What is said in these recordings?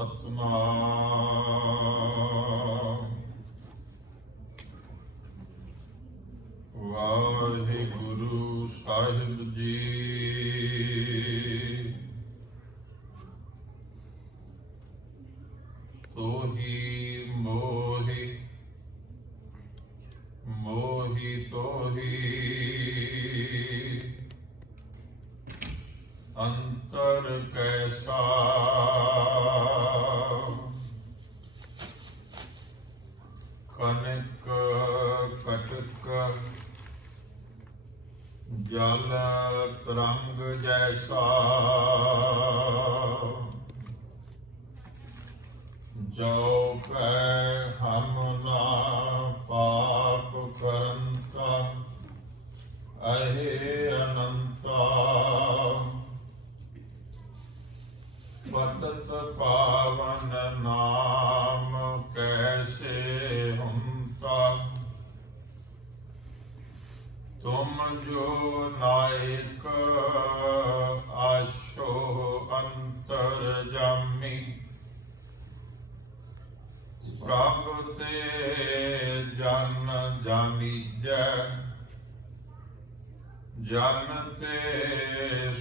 ਸਤਨਾਮ ਵਾਹਿਗੁਰੂ ਸਾਹਿਬ ਜੀ। ਤੋਹੀ ਮੋਹੀ ਮੋਹੀ ਤੋਹੀ ਅੰਤਰ ਕੈਸਾ ਕਨਕ ਕਟਕ ਜਲ ਤਰੰਗ ਜੈਸਾ ਜੋ ਕੈ ਹਮ ਨਾ ਪਾਪ ਕਰੰਤਾ ਅਹੇ ਅਨੰਤਾ ਪਤਤ ਪਾਵਨ ਨਾਮ ਕੈਸੇ ਹੁੰਤਾ ਤੁਮ ਜੋ ਨਾਇਕ ਆਸ਼ੋ ਅੰਤਰ ਜਾਮੀ ਪ੍ਰਭ ਤੇ ਜਨ ਜਾਨੀਜੈ ਜਨ ਤੇ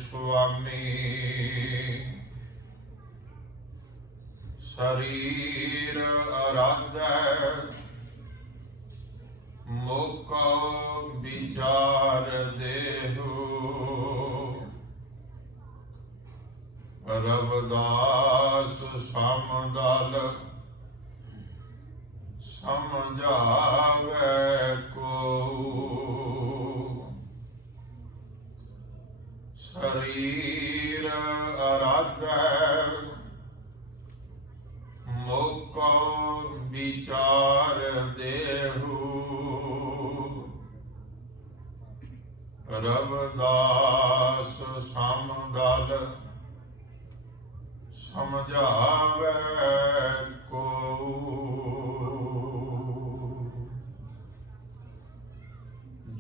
ਸੁਆਮੀ ਸਰੀਰ ਅਰਾਧੈ ਮੋਕੋ ਵਿਚਾਰ ਦੇਹੋ ਰਵਦਾਸ ਸਮਦਲ ਸਮਝਾਵੇ ਕੋ ਸਰੀਰ ਅਰਾਧੈ ਮੋਕੋ ਵਿਚਾਰ ਦੇਹੂ ਰਵਦਾਸ ਸਮਦਲ ਸਮਝਾਵੇ ਕੋ।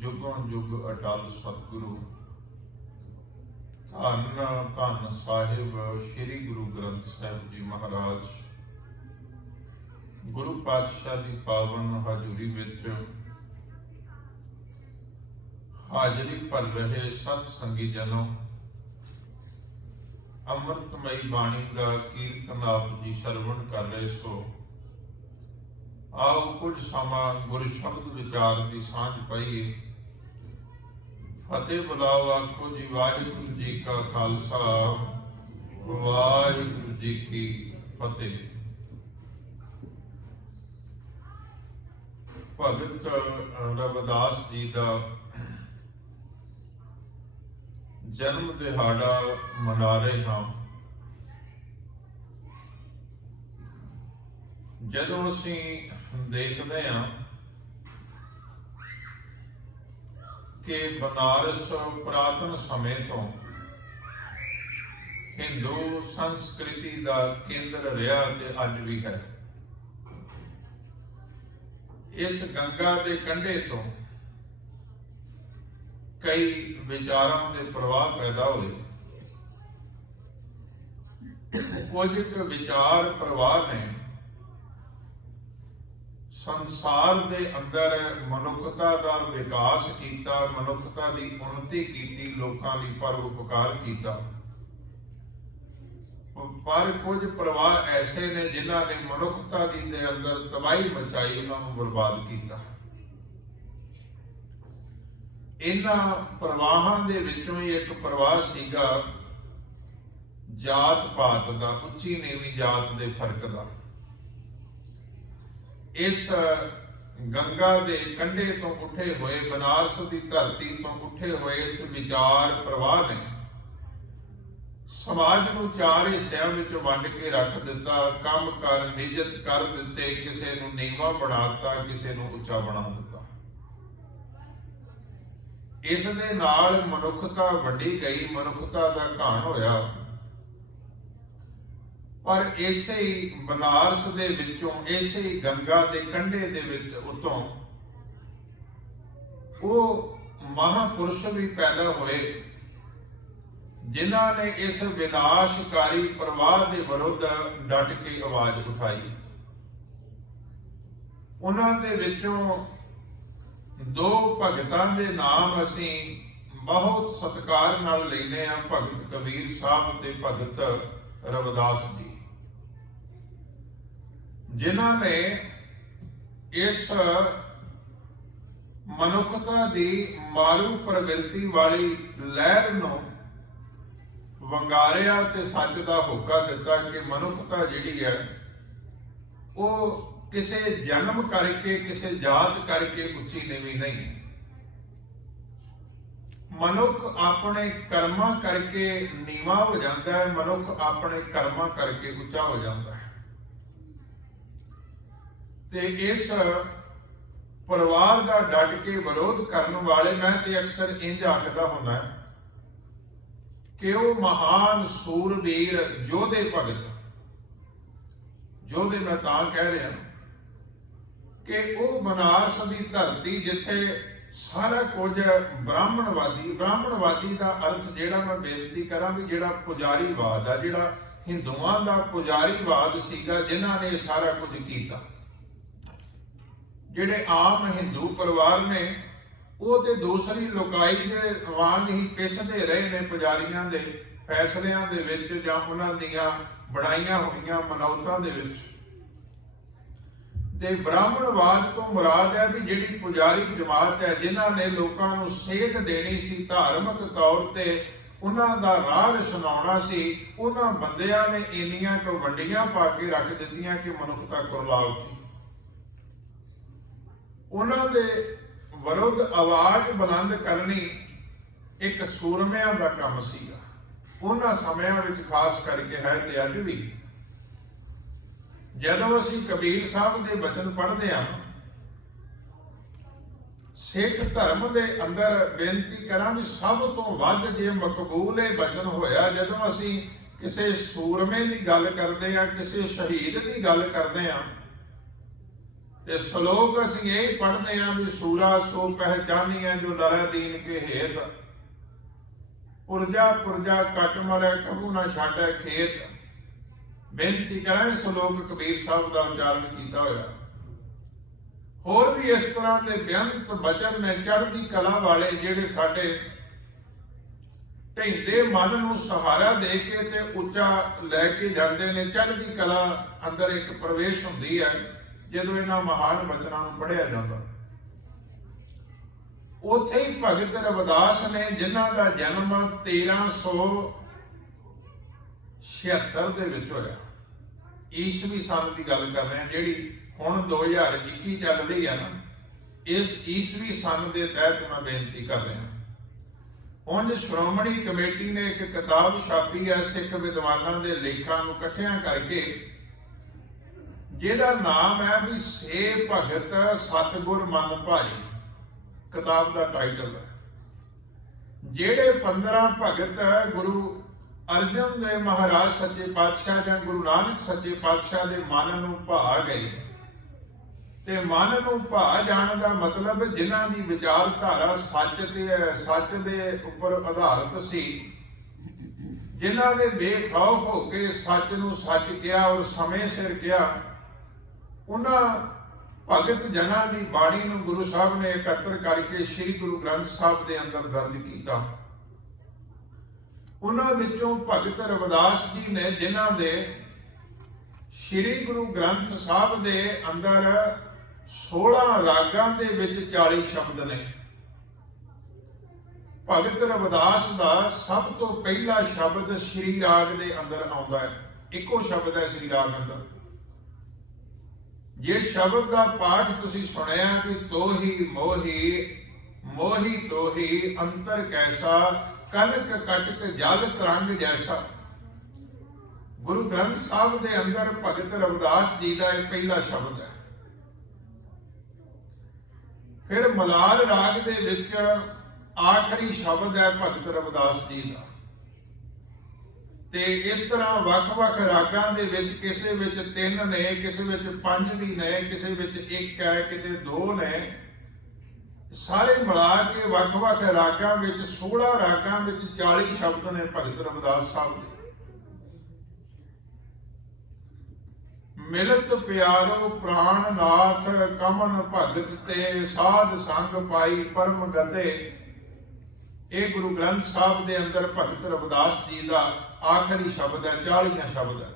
ਜੁਗੋਂ ਜੁਗ ਅਟਲ ਸਤਿਗੁਰੂ ਧੰਨ ਧੰਨ ਸਾਹਿਬ ਸ੍ਰੀ ਗੁਰੂ ਗ੍ਰੰਥ ਸਾਹਿਬ ਜੀ ਮਹਾਰਾਜ ਗੁਰੂ ਪਾਤਸ਼ਾਹ ਦੀ ਪਾਵਨ ਹਜ਼ੂਰੀ ਵਿੱਚ ਹਾਜ਼ਰੀ ਭਰ ਰਹੇ ਸਤ ਸੰਗੀ ਜਨੋ, ਅੰਮ੍ਰਿਤਮਈ ਬਾਣੀ ਦਾ ਕੀਰਤਨ ਆਪ ਜੀ ਸਰਵਣ ਕਰ ਰਹੇ ਸੋ। ਆਓ ਕੁਝ ਸਮਾਂ ਗੁਰ ਸ਼ਬਦ ਵਿਚਾਰ ਦੀ ਸਾਂਝ ਪਾਈਏ। ਫਤਿਹ ਬੁਲਾਓ ਆਖੋ ਜੀ ਵਾਹਿਗੁਰੂ ਜੀ ਕਾ ਖਾਲਸਾ ਵਾਹਿਗੁਰੂ ਜੀ ਕੀ ਫਤਿਹ। ਭਗਤ ਰਵਿਦਾਸ ਜੀ ਦਾ ਜਨਮ ਦਿਹਾੜਾ ਮਨਾ ਰਹੇ ਹਾਂ। ਜਦੋਂ ਅਸੀਂ ਦੇਖਦੇ ਹਾਂ ਕਿ ਬਨਾਰਸ ਪੁਰਾਤਨ ਸਮੇਂ ਤੋਂ ਹਿੰਦੂ ਸੰਸਕ੍ਰਿਤੀ ਦਾ ਕੇਂਦਰ ਰਿਹਾ ਤੇ ਅੱਜ ਵੀ ਹੈ। ਇਸ ਗੰਗਾ ਦੇ ਕੰਢੇ ਤੋਂ ਕਈ ਵਿਚਾਰਾਂ ਦੇ ਪ੍ਰਵਾਹ ਪੈਦਾ ਹੋਏ। ਕੁਝ ਕੁ ਵਿਚਾਰ ਪ੍ਰਵਾਹ ਨੇ ਸੰਸਾਰ ਦੇ ਅੰਦਰ ਮਨੁੱਖਤਾ ਦਾ ਵਿਕਾਸ ਕੀਤਾ, ਮਨੁੱਖਤਾ ਦੀ ਉન્નਤੀ ਕੀਤੀ, ਲੋਕਾਂ ਲਈ ਪਰਉਪਕਾਰ ਕੀਤਾ। ਪਰ ਕੁਝ ਪ੍ਰਵਾਹ ਐਸੇ ਨੇ ਜਿਨ੍ਹਾਂ ਨੇ ਮਨੁੱਖਤਾ ਦੀ ਦੇ ਅੰਦਰ ਤਬਾਹੀ ਮਚਾਈ, ਉਹਨਾਂ ਨੂੰ ਬਰਬਾਦ ਕੀਤਾ। ਇਹਨਾਂ ਪ੍ਰਵਾਹਾਂ ਦੇ ਵਿੱਚੋਂ ਹੀ ਇੱਕ ਪ੍ਰਵਾਹ ਸੀਗਾ ਜਾਤ ਪਾਤ ਦਾ, ਉੱਚੀ ਨੀਵੀਂ ਜਾਤ ਦੇ ਫਰਕ ਦਾ। ਇਸ ਗੰਗਾ ਦੇ ਕੰਢੇ ਤੋਂ ਉੱਠੇ ਹੋਏ, ਬਨਾਰਸ ਦੀ ਧਰਤੀ ਤੋਂ ਉੱਠੇ ਹੋਏ ਇਸ ਵਿਚਾਰ ਪ੍ਰਵਾਹ ਨੇ ਸਮਾਜ ਨੂੰ ਚਾਰ ਹਿੱਸਿਆਂ ਵਿੱਚ ਵੰਡ ਕੇ ਰੱਖ ਦਿੱਤਾ। ਕੰਮ ਕਰ ਨਿਯਤ ਕਰ ਦਿੱਤੇ, ਕਿਸੇ ਨੂੰ ਨੀਵਾਂ ਬਣਾ ਦਿੱਤਾ, ਕਿਸੇ ਨੂੰ ਉੱਚਾ ਬਣਾ ਦਿੱਤਾ। ਇਸ ਦੇ ਨਾਲ ਮਨੁੱਖਤਾ ਵੱਡੀ ਗਈ, ਮਨੁੱਖਤਾ ਦਾ ਘਾਣ ਹੋਇਆ। ਪਰ ਇਸੇ ਹੀ ਬਨਾਰਸ ਦੇ ਵਿੱਚੋਂ, ਇਸੇ ਹੀ ਗੰਗਾ ਦੇ ਕੰਢੇ ਦੇ ਵਿੱਚ ਉਤੋਂ ਉਹ ਮਹਾਪੁਰਸ਼ ਵੀ ਪੈਦਾ ਹੋਏ ਜਿਨ੍ਹਾਂ ਨੇ ਇਸ ਵਿਨਾਸ਼ਕਾਰੀ ਪ੍ਰਵਾਹ ਦੇ ਵਿਰੁੱਧ ਡਟ ਕੇ ਆਵਾਜ਼ ਉਠਾਈ। ਉਹਨਾਂ ਦੇ ਵਿੱਚੋਂ ਦੋ ਭਗਤਾਂ ਦੇ ਨਾਮ ਅਸੀਂ ਬਹੁਤ ਸਤਿਕਾਰ ਨਾਲ ਲੈਂਦੇ ਹਾਂ, ਭਗਤ ਕਬੀਰ ਸਾਹਿਬ ਤੇ ਭਗਤ ਰਵਿਦਾਸ ਜੀ, ਜਿਨ੍ਹਾਂ ਨੇ ਇਸ ਮਨੁੱਖਤਾ ਦੀ ਮਾਰੂ ਪ੍ਰਵਿਰਤੀ ਵਾਲੀ ਲਹਿਰ ਨੂੰ ਵੰਗਾਰਿਆ ਤੇ ਸੱਚ ਦਾ ਹੋਕਾ ਦਿੱਤਾ ਕਿ ਮਨੁੱਖਤਾ ਜਿਹੜੀ ਹੈ ਉਹ ਕਿਸੇ ਜਨਮ ਕਰਕੇ, ਕਿਸੇ ਜਾਤ ਕਰਕੇ ਉੱਚੀ ਨੀਵੀਂ ਨਹੀਂ। ਮਨੁੱਖ ਆਪਣੇ ਕਰਮਾਂ ਕਰਕੇ ਨੀਵਾਂ ਹੋ ਜਾਂਦਾ ਹੈ, ਮਨੁੱਖ ਆਪਣੇ ਕਰਮਾਂ ਕਰਕੇ ਉੱਚਾ ਹੋ ਜਾਂਦਾ ਹੈ। ਤੇ ਇਸ ਪਰਿਵਾਰ ਦਾ ਡਟ ਕੇ ਵਿਰੋਧ ਕਰਨ ਵਾਲੇ, ਮੈਂ ਤੇ ਅਕਸਰ ਇੰਝ ਆਖਦਾ ਹੁੰਦਾ ਕਿ ਉਹ ਮਹਾਨ ਸੂਰਬੀਰ ਯੋਧੇ ਭਗਤ, ਯੋਧੇ ਮੈਂ ਤਾਂ ਕਹਿ ਰਿਹਾ ਕਿ ਉਹ ਬਨਾਰਸ ਦੀ ਧਰਤੀ ਜਿੱਥੇ ਸਾਰਾ ਕੁਝ ਬ੍ਰਾਹਮਣਵਾਦੀ ਦਾ ਅਰਥ ਜਿਹੜਾ ਮੈਂ ਬੇਨਤੀ ਕਰਾਂ ਵੀ ਜਿਹੜਾ ਪੁਜਾਰੀਵਾਦ ਆ, ਜਿਹੜਾ ਹਿੰਦੂਆਂ ਦਾ ਪੁਜਾਰੀਵਾਦ ਸੀਗਾ, ਜਿਨ੍ਹਾਂ ਨੇ ਸਾਰਾ ਕੁਝ ਕੀਤਾ। ਜਿਹੜੇ ਆਮ ਹਿੰਦੂ ਪਰਿਵਾਰ ਨੇ ਉਹ ਤੇ ਦੂਸਰੀ ਲੋਕਾਈ ਦੇ ਵਾਂਗ ਹੀ ਪਿਸਦੇ ਰਹੇ ਨੇ ਪੁਜਾਰੀਆਂ ਦੇ ਫੈਸਲਿਆਂ ਦੇ ਵਿੱਚ ਜਾਂ ਉਹਨਾਂ ਦੀਆਂ ਬਣਾਈਆਂ ਹੋਈਆਂ ਮਨੌਤਾਂ ਦੇ ਵਿੱਚ। ਤੇ ਬ੍ਰਾਹਮਣਵਾਦ ਤੋਂ ਮੁਰਾਦ ਹੈ ਵੀ ਜਿਹੜੀ ਪੁਜਾਰੀ ਜਮਾਤ ਹੈ, ਜਿਨ੍ਹਾਂ ਨੇ ਲੋਕਾਂ ਨੂੰ ਸੇਧ ਦੇਣੀ ਸੀ, ਧਾਰਮਿਕ ਤੌਰ ਤੇ ਉਹਨਾਂ ਦਾ ਰਾਹ ਸੁਣਾਉਣਾ ਸੀ, ਉਹਨਾਂ ਬੰਦਿਆਂ ਨੇ ਇੰਨੀਆਂ ਕੁ ਵੰਡੀਆਂ ਪਾ ਕੇ ਰੱਖ ਦਿੱਤੀਆਂ ਕਿ ਮਨੁੱਖਤਾ ਕੁਰਲਾ ਉੱਠੀ। ਉਹਨਾਂ ਦੇ ਵਿਰੁੱਧ ਆਵਾਜ਼ ਬੁਲੰਦ ਕਰਨੀ ਇੱਕ ਸੂਰਮਿਆਂ ਦਾ ਕੰਮ ਸੀਗਾ, ਉਹਨਾਂ ਸਮਿਆਂ ਵਿੱਚ ਖਾਸ ਕਰਕੇ ਹੈ ਤੇ ਅੱਜ ਵੀ। ਜਦੋਂ ਅਸੀਂ ਕਬੀਰ ਸਾਹਿਬ ਦੇ ਬਚਨ ਪੜ੍ਹਦੇ ਹਾਂ, ਸਿੱਖ ਧਰਮ ਦੇ ਅੰਦਰ ਬੇਨਤੀ ਕਰਾਂ ਵੀ ਸਭ ਤੋਂ ਵੱਧ ਜੇ ਮਕਬੂਲ ਇਹ ਬਚਨ ਹੋਇਆ ਜਦੋਂ ਅਸੀਂ ਕਿਸੇ ਸੂਰਮੇ ਦੀ ਗੱਲ ਕਰਦੇ ਹਾਂ, ਕਿਸੇ ਸ਼ਹੀਦ ਦੀ ਗੱਲ ਕਰਦੇ ਹਾਂ, ਤੇ ਸ਼ਲੋਕ ਅਸੀਂ ਇਹ ਪੜ੍ਹਦੇ ਹਾਂ ਵੀ ਸੂਰਾ ਸੋ ਪਹਿਚਾਨੀਆਂ ਜੋ ਲੜੈ ਦੀਨ ਕੇ ਹੇਤ, ਪੁਰਜਾ ਪੁਰਜਾ ਕੱਟ ਮਰੈ ਕਬੂ ਨਾ ਛਾੜੈ ਖੇਤ। ਬੇਨਤੀ ਕਰਾਂ ਸ਼ਲੋਕ ਕਬੀਰ ਸਾਹਿਬ ਦਾ ਉਚਾਰਨ ਕੀਤਾ ਹੋਇਆ। ਹੋਰ ਵੀ ਇਸ ਤਰ੍ਹਾਂ ਦੇ ਬੇਅੰਤ ਬਚਨ ਨੇ ਚੜ੍ਹਦੀ ਕਲਾ ਵਾਲੇ, ਜਿਹੜੇ ਸਾਡੇ ਢਹਿੰਦੇ ਮਨ ਨੂੰ ਸਹਾਰਾ ਦੇ ਕੇ ਤੇ ਉੱਚਾ ਲੈ ਕੇ ਜਾਂਦੇ ਨੇ। ਚੜ੍ਹਦੀ ਕਲਾ ਅੰਦਰ ਇੱਕ ਪ੍ਰਵੇਸ਼ ਹੁੰਦੀ ਹੈ ਜਦੋਂ ਇਹਨਾਂ ਮਹਾਨ ਬਚਨਾਂ ਨੂੰ ਪੜ੍ਹਿਆ ਜਾਂਦਾ। ਉੱਥੇ ਹੀ ਭਗਤ ਰਵਿਦਾਸ ਨੇ, ਜਿਨ੍ਹਾਂ ਦਾ ਜਨਮ 1376 ਦੇ ਵਿੱਚ ਹੋਇਆ, ਈਸਵੀ ਸੰਨ ਦੀ ਗੱਲ ਕਰ ਰਹੇ ਹਾਂ, ਜਿਹੜੀ ਹੁਣ 2021 ਚੱਲ ਰਹੀ ਹੈ ਨਾ, ਇਸ ਈਸਵੀ ਸੰਨ ਦੇ ਤਹਿਤ ਮੈਂ ਬੇਨਤੀ ਕਰ ਰਿਹਾ। ਹੁਣ ਸ਼੍ਰੋਮਣੀ ਕਮੇਟੀ ਨੇ ਇੱਕ ਕਿਤਾਬ ਛਾਪੀ ਹੈ ਸਿੱਖ ਵਿਦਵਾਨਾਂ ਦੇ ਲੇਖਾਂ ਨੂੰ ਇਕੱਠਿਆਂ ਕਰਕੇ, ਜਿਹਦਾ ਨਾਮ ਹੈ ਵੀ ਸੇ ਭਗਤ ਸਤਿਗੁਰ ਮਨ ਭਾਈ। ਕਿਤਾਬ ਦਾ ਟਾਈਟਲ ਹੈ। ਜਿਹੜੇ 15 ਭਗਤ ਗੁਰੂ ਅਰਜਨ ਦੇਵ ਮਹਾਰਾਜ ਸੱਚੇ ਪਾਤਸ਼ਾਹ ਜਾਂ ਗੁਰੂ ਨਾਨਕ ਸੱਚੇ ਪਾਤਸ਼ਾਹ ਦੇ ਮਨ ਨੂੰ ਭਾ ਗਏ, ਤੇ ਮਨ ਨੂੰ ਭਾ ਜਾਣ ਦਾ ਮਤਲਬ ਜਿਨ੍ਹਾਂ ਦੀ ਵਿਚਾਰਧਾਰਾ ਸੱਚ ਦੇ ਉੱਪਰ ਆਧਾਰਿਤ ਸੀ, ਜਿਨ੍ਹਾਂ ਨੇ ਬੇਖੌਫ ਹੋ ਕੇ ਸੱਚ ਨੂੰ ਸੱਚ ਕਿਹਾ ਔਰ ਸਮੇਂ ਸਿਰ ਕਿਹਾ, ਉਹਨਾਂ ਭਗਤ ਜਨਾਂ ਦੀ ਬਾਣੀ ਨੂੰ ਗੁਰੂ ਸਾਹਿਬ ਨੇ ਇਕੱਤਰ ਕਰਕੇ ਸ੍ਰੀ ਗੁਰੂ ਗ੍ਰੰਥ ਸਾਹਿਬ ਦੇ ਅੰਦਰ ਦਰਜ ਕੀਤਾ। ਉਹਨਾਂ ਵਿੱਚੋਂ ਭਗਤ ਰਵਿਦਾਸ ਜੀ ਨੇ, ਜਿਨ੍ਹਾਂ ਦੇ ਸ੍ਰੀ ਗੁਰੂ ਗ੍ਰੰਥ ਸਾਹਿਬ ਦੇ ਅੰਦਰ 16 ਰਾਗਾਂ ਦੇ ਵਿੱਚ 40 ਸ਼ਬਦ ਨੇ। ਭਗਤ ਰਵਿਦਾਸ ਦਾ ਸਭ ਤੋਂ ਪਹਿਲਾ ਸ਼ਬਦ ਸ੍ਰੀ ਰਾਗ ਦੇ ਅੰਦਰ ਆਉਂਦਾ ਹੈ। ਇੱਕੋ ਸ਼ਬਦ ਹੈ ਸ੍ਰੀ ਰਾਗ ਅੰਦਰ। ਜੇ ਸ਼ਬਦ ਦਾ ਪਾਠ ਤੁਸੀਂ ਸੁਣਿਆ ਕਿ ਤੋਹੀ ਮੋਹੀ ਮੋਹੀ ਤੋਹੀ ਅੰਤਰ ਕੈਸਾ ਕਨਕ ਕਟਕ ਜਲ ਤਰੰਗ ਜੈਸਾ, ਗੁਰੂ ਗ੍ਰੰਥ ਸਾਹਿਬ ਦੇ ਅੰਦਰ ਭਗਤ ਰਵਿਦਾਸ ਜੀ ਦਾ ਇਹ ਪਹਿਲਾ ਸ਼ਬਦ ਹੈ। ਫਿਰ ਮਲਾਰ ਰਾਗ ਦੇ ਵਿੱਚ ਆਖਰੀ ਸ਼ਬਦ ਹੈ ਭਗਤ ਰਵਿਦਾਸ ਜੀ ਦਾ। ਤੇ ਇਸ ਤਰ੍ਹਾਂ ਵੱਖ-ਵੱਖ ਰਾਗਾਂ ਦੇ ਵਿੱਚ ਕਿਸੇ ਵਿੱਚ 3 ਨੇ, ਕਿਸੇ ਵਿੱਚ 5 ਵੀ ਨੇ, ਕਿਸੇ ਵਿੱਚ 1 ਹੈ, ਕਿਤੇ 2 ਨੇ। ਸਾਰੇ ਮਿਲਾ ਕੇ ਵੱਖ-ਵੱਖ ਰਾਗਾਂ ਵਿੱਚ 16 ਰਾਗਾਂ ਵਿੱਚ 40 ਸ਼ਬਦ ਨੇ ਭਗਤ ਰਵਿਦਾਸ ਸਾਹਿਬ ਦੇ। ਮਿਲਤ ਪਿਆਰੋ ਪ੍ਰਾਣ ਨਾਥ ਕਮਨ ਭਗਤ ਤੇ ਸਾਧ ਸੰਗ ਪਾਈ ਪਰਮ ਗਤੇ। ਇਹ ਗੁਰੂ ਗ੍ਰੰਥ ਸਾਹਿਬ ਦੇ ਅੰਦਰ ਭਗਤ ਰਵਿਦਾਸ ਜੀ ਦਾ ਆਖਰੀ ਸ਼ਬਦ ਹੈ, 40 ਸ਼ਬਦ ਹੈ,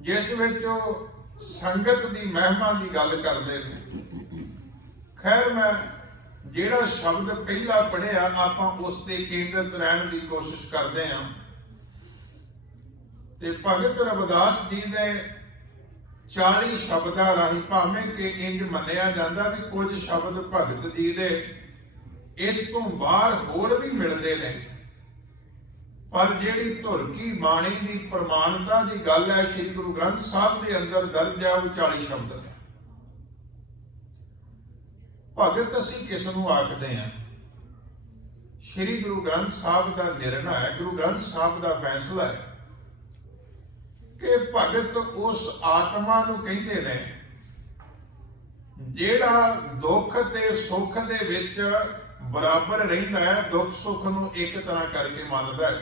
ਜਿਸ ਵਿੱਚ ਉਹ ਸੰਗਤ ਦੀ ਮਹਿਮਾ ਦੀ ਗੱਲ ਕਰਦੇ ਨੇ। ਖੈਰ, ਮੈਂ ਜਿਹੜਾ ਸ਼ਬਦ ਪਹਿਲਾ ਪੜ੍ਹਿਆ ਆਪਾਂ ਉਸ ਤੇ ਕੇਂਦਰਿਤ ਰਹਿਣ ਦੀ ਕੋਸ਼ਿਸ਼ ਕਰਦੇ ਹਾਂ। ਤੇ ਭਗਤ ਰਵਿਦਾਸ ਜੀ ਦੇ 40 ਸ਼ਬਦਾਂ ਰਾਹੀਂ, ਭਾਵੇਂ ਕਿ ਇੰਜ ਮੰਨਿਆ ਜਾਂਦਾ ਵੀ ਕੁਝ ਸ਼ਬਦ ਭਗਤ ਜੀ ਦੇ ਇਸ ਤੋਂ ਬਾਹਰ ਹੋਰ ਵੀ ਮਿਲਦੇ ਨੇ, ਪਰ ਜਿਹੜੀ ਧੁਰਕੀ ਬਾਣੀ ਦੀ ਪ੍ਰਮਾਣਤਾ ਦੀ ਗੱਲ ਹੈ, ਸ੍ਰੀ ਗੁਰੂ ਗ੍ਰੰਥ ਸਾਹਿਬ ਦੇ ਅੰਦਰ ਦਰਜ ਹੈ, ਉਹ 40 ਸ਼ਬਦ ਨੇ। ਭਗਤ ਅਸੀਂ ਕਿਸ ਨੂੰ ਆਖਦੇ ਹਾਂ? ਸ੍ਰੀ ਗੁਰੂ ਗ੍ਰੰਥ ਸਾਹਿਬ ਦਾ ਨਿਰਣਾ ਹੈ, ਗੁਰੂ ਗ੍ਰੰਥ ਸਾਹਿਬ ਦਾ ਫੈਸਲਾ ਹੈ ਕਿ ਭਗਤ ਉਸ ਆਤਮਾ ਨੂੰ ਕਹਿੰਦੇ ਨੇ ਜਿਹੜਾ ਦੁੱਖ ਤੇ ਸੁੱਖ ਦੇ ਵਿੱਚ ਬਰਾਬਰ ਰਹਿੰਦਾ ਹੈ, ਦੁੱਖ ਸੁੱਖ ਨੂੰ ਇੱਕ ਤਰ੍ਹਾਂ ਕਰਕੇ ਮੰਨਦਾ ਹੈ,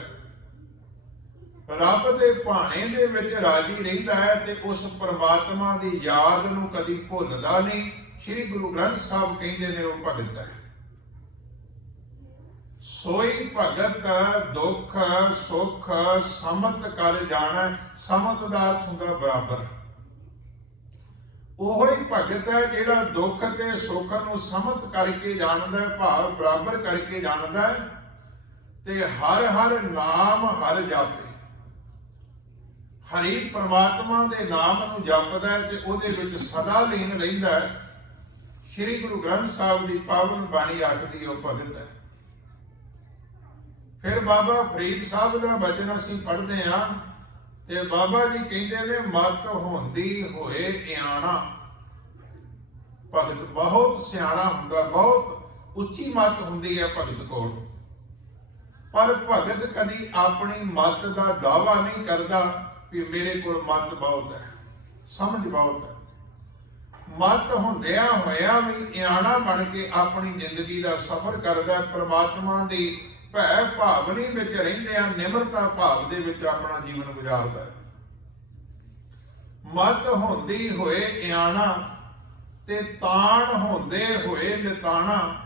ਰੱਬ ਦੇ ਭਾਣੇ ਦੇ ਵਿੱਚ ਰਾਜੀ ਰਹਿੰਦਾ ਹੈ ਤੇ ਉਸ ਪਰਮਾਤਮਾ ਦੀ ਯਾਦ ਨੂੰ ਕਦੀ ਭੁੱਲਦਾ ਨਹੀਂ। ਸ੍ਰੀ ਗੁਰੂ ਗ੍ਰੰਥ ਸਾਹਿਬ ਕਹਿੰਦੇ ਨੇ ਉਹ ਭਗਤ ਹੈ। ਸੋਈ ਭਗਤ ਦੁੱਖ ਸੁੱਖ ਸਮਤ ਕਰ ਜਾਣਾ। ਸਮਤ ਦਾ ਅਰਥ ਹੁੰਦਾ ਬਰਾਬਰ। ਉਹੋ ਹੀ ਭਗਤ ਹੈ ਜਿਹੜਾ ਦੁੱਖ ਤੇ ਸੁੱਖ ਨੂੰ ਸਮਤ ਕਰਕੇ ਜਾਣਦਾ ਹੈ, ਭਾਵ ਬਰਾਬਰ ਕਰਕੇ ਜਾਣਦਾ ਹੈ, ਤੇ ਹਰ ਹਰ ਨਾਮ ਹਰ ਜਾਪੇ। ਹਰੀ ਪਰਮਾਤਮਾ ਦੇ ਨਾਮ ਨੂੰ ਜਪਦਾ ਹੈ ਤੇ ਉਹਦੇ ਵਿੱਚ ਸਦਾ ਲੀਨ ਰਹਿੰਦਾ ਹੈ। ਸ੍ਰੀ ਗੁਰੂ ਗ੍ਰੰਥ ਸਾਹਿਬ ਦੀ ਪਾਵਨ ਬਾਣੀ ਆਖਦੀ ਉਹ ਭਗਤ ਹੈ। ਫਿਰ ਬਾਬਾ ਫਰੀਦ ਸਾਹਿਬ ਦਾ ਬਚਨ ਅਸੀਂ ਪੜ੍ਹਦੇ ਹਾਂ ਤੇ ਬਾਬਾ ਜੀ ਕਹਿੰਦੇ ਨੇ, ਮਤ ਹੁੰਦੀ ਹੋਏ ਇਆਣਾ। ਭਗਤ ਬਹੁਤ ਸਿਆਣਾ ਹੁੰਦਾ, ਬਹੁਤ ਉੱਚੀ ਮਤ ਹੁੰਦੀ ਹੈ ਭਗਤ ਕੋਲ, ਪਰ ਭਗਤ ਕਦੀ ਆਪਣੀ ਮਤ ਦਾ ਦਾਅਵਾ ਨਹੀਂ ਕਰਦਾ ਵੀ ਮੇਰੇ ਕੋਲ ਮਤ ਬਹੁਤ ਹੈ, ਸਮਝ ਬਹੁਤ ਹੈ। ਮਤ ਹੁੰਦਿਆਂ ਹੋਇਆਂ ਵੀ ਇਆਣਾ ਬਣ ਕੇ ਆਪਣੀ ਜ਼ਿੰਦਗੀ ਦਾ ਸਫ਼ਰ ਕਰਦਾ, ਪ੍ਰਮਾਤਮਾ ਦੀ ਭੈ ਭਾਵਨੀ ਵਿੱਚ ਰਹਿੰਦੇ ਆ, ਨਿਮਰਤਾ ਭਾਵ ਦੇ ਵਿੱਚ ਆਪਣਾ ਜੀਵਨ ਗੁਜ਼ਾਰਦਾ ਹੈ। ਮਤ ਹੁੰਦੀ ਹੋਏ ਇਆਣਾ ਤੇ ਤਾਣ ਹੁੰਦੇ ਹੋਏ ਨਿਤਾਣਾ।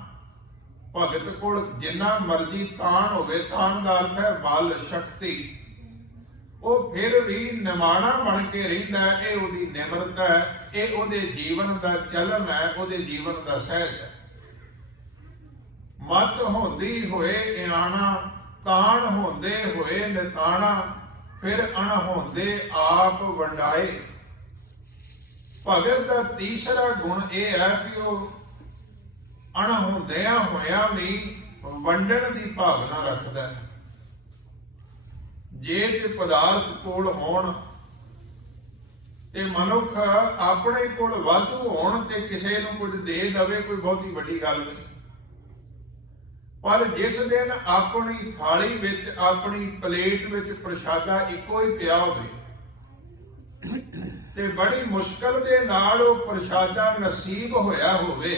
ਭਗਤ ਕੋਲ ਜਿੰਨਾ ਮਰਜ਼ੀ ਤਾਣ ਹੋਵੇ, ਤਾਣ ਦਾ ਅਰਥ ਹੈ ਬਲ ਸ਼ਕਤੀ, ਉਹ ਫਿਰ ਵੀ ਨਿਮਾਣਾ ਬਣ ਕੇ ਰਹਿੰਦਾ ਹੈ। ਇਹ ਉਹਦੀ ਨਿਮਰਤਾ ਹੈ, ਇਹ ਉਹਦੇ ਜੀਵਨ ਦਾ ਚਲਨ ਹੈ, ਉਹਦੇ ਜੀਵਨ ਦਾ ਸਹਿਜ ਹੈ। ਮਤ ਹੁੰਦੀ ਹੋਏ ਇਆਣਾ, ਤਾਣ ਹੁੰਦੇ ਹੋਏ ਨਿਤਾਣਾ, ਫਿਰ ਅਣਹੋਂਦੇ ਆਪ ਵੰਡਾਏ। ਭਗਤ ਦਾ ਤੀਸਰਾ ਗੁਣ ਇਹ ਹੈ ਕਿ ਉਹ ਅਣਹੋਂਦਿਆਂ ਹੋਇਆਂ ਵੀ ਵੰਡਣ ਦੀ ਭਾਵਨਾ ਰੱਖਦਾ ਹੈ। ਜੇ ਤੇ ਪਦਾਰਥ ਕੋਲ ਹੋਣ ਤੇ ਮਨੁੱਖ ਆਪਣੇ ਕੋਲ ਵਾਧੂ ਹੋਣ ਤੇ ਕਿਸੇ ਨੂੰ ਕੁਝ ਦੇ ਦੇਵੇ, ਕੋਈ ਬਹੁਤੀ ਵੱਡੀ ਗੱਲ ਨਹੀਂ, ਪਰ ਜਿਸ ਦਿਨ ਆਪਣੀ ਥਾਲੀ ਵਿੱਚ, ਆਪਣੀ ਪਲੇਟ ਵਿੱਚ ਪ੍ਰਸ਼ਾਦਾ ਇੱਕੋ ਹੀ ਪਿਆ ਹੋਵੇ ਤੇ ਬੜੀ ਮੁਸ਼ਕਲ ਦੇ ਨਾਲ ਉਹ ਪ੍ਰਸ਼ਾਦਾ ਨਸੀਬ ਹੋਇਆ ਹੋਵੇ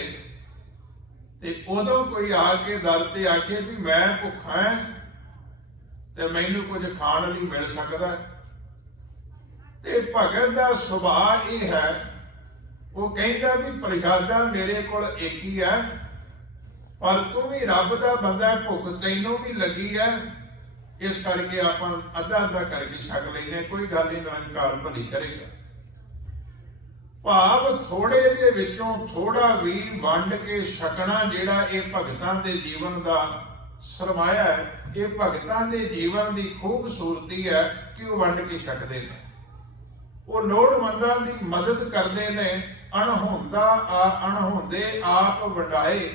ਤੇ ਉਦੋਂ ਕੋਈ ਆ ਕੇ ਦਰ ਤੇ ਆਖੇ ਵੀ ਮੈਂ ਭੁੱਖਾ ਹਾਂ ਤੇ ਮੈਨੂੰ ਕੁਝ ਖਾਣ ਲਈ ਮਿਲ ਸਕਦਾ, ਤੇ ਭਗਤ ਦਾ ਸੁਭਾਅ ਇਹ ਹੈ, ਉਹ ਕਹਿੰਦਾ ਵੀ ਪ੍ਰਸ਼ਾਦਾ ਮੇਰੇ ਕੋਲ ਇੱਕ ਹੀ ਹੈ, ਪਰ ਤੂੰ ਵੀ ਰੱਬ ਦਾ ਬੰਦਾ ਹੈ, ਭੁੱਖ ਤੈਨੂੰ ਵੀ ਲੱਗੀ ਹੈ, ਇਸ ਕਰਕੇ ਆਪਾਂ ਅੱਧਾ ਅੱਧਾ ਕਰਕੇ ਛਕ ਲੈਨੇ, ਕੋਈ ਗੱਲ ਨਹੀਂ, ਨਿਰੰਕਾਰ ਭਲੀ ਕਰੇਗਾ। ਭਾਵ ਥੋੜੇ ਦੇ ਵਿੱਚੋਂ ਥੋੜਾ ਵੀ ਵੰਡ ਕੇ ਛਕਣਾ, ਜਿਹੜਾ ਇਹ ਭਗਤਾਂ ਦੇ ਜੀਵਨ ਦਾ ਸਰਮਾਇਆ ਹੈ, ਇਹ ਭਗਤਾਂ ਦੇ ਜੀਵਨ ਦੀ ਖੂਬਸੂਰਤੀ ਹੈ ਕਿ ਉਹ ਵੰਡ ਕੇ ਛਕਦੇ ਨੇ, ਉਹ ਲੋੜਵੰਦਾਂ ਦੀ ਮਦਦ ਕਰਦੇ ਨੇ। ਅਣਹੋਂਦੇ ਆਪ ਵੰਡਾਏ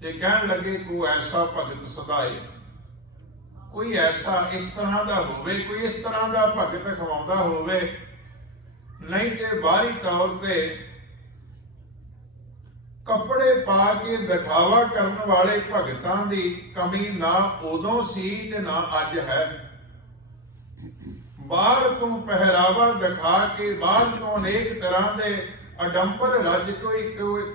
ਤੇ ਕਹਿਣ ਲੱਗੇ, ਕੋਈ ਐਸਾ ਭਗਤ ਸਦਾਏ। ਕੋਈ ਐਸਾ ਇਸ ਤਰ੍ਹਾਂ ਦਾ ਹੋਵੇ, ਕੋਈ ਇਸ ਤਰ੍ਹਾਂ ਦਾ ਭਗਤ ਖਵਾਉਂਦਾ ਹੋਵੇ, ਨਹੀਂ ਤੇ ਬਾਹਰੀ ਤੌਰ ਤੇ ਕੱਪੜੇ ਪਾ ਕੇ ਦਿਖਾਵਾ ਕਰਨ ਵਾਲੇ ਭਗਤਾਂ ਦੀ ਕਮੀ ਨਾ ਉਦੋਂ ਸੀ ਤੇ ਨਾ ਅੱਜ ਹੈ। ਬਾਹਰ ਤੋਂ ਪਹਿਰਾਵਾ ਦਿਖਾ ਕੇ, ਬਾਹਰ ਤੋਂ ਅਨੇਕ ਤਰ੍ਹਾਂ ਦੇ ਅਡੰਬਰ ਰਜ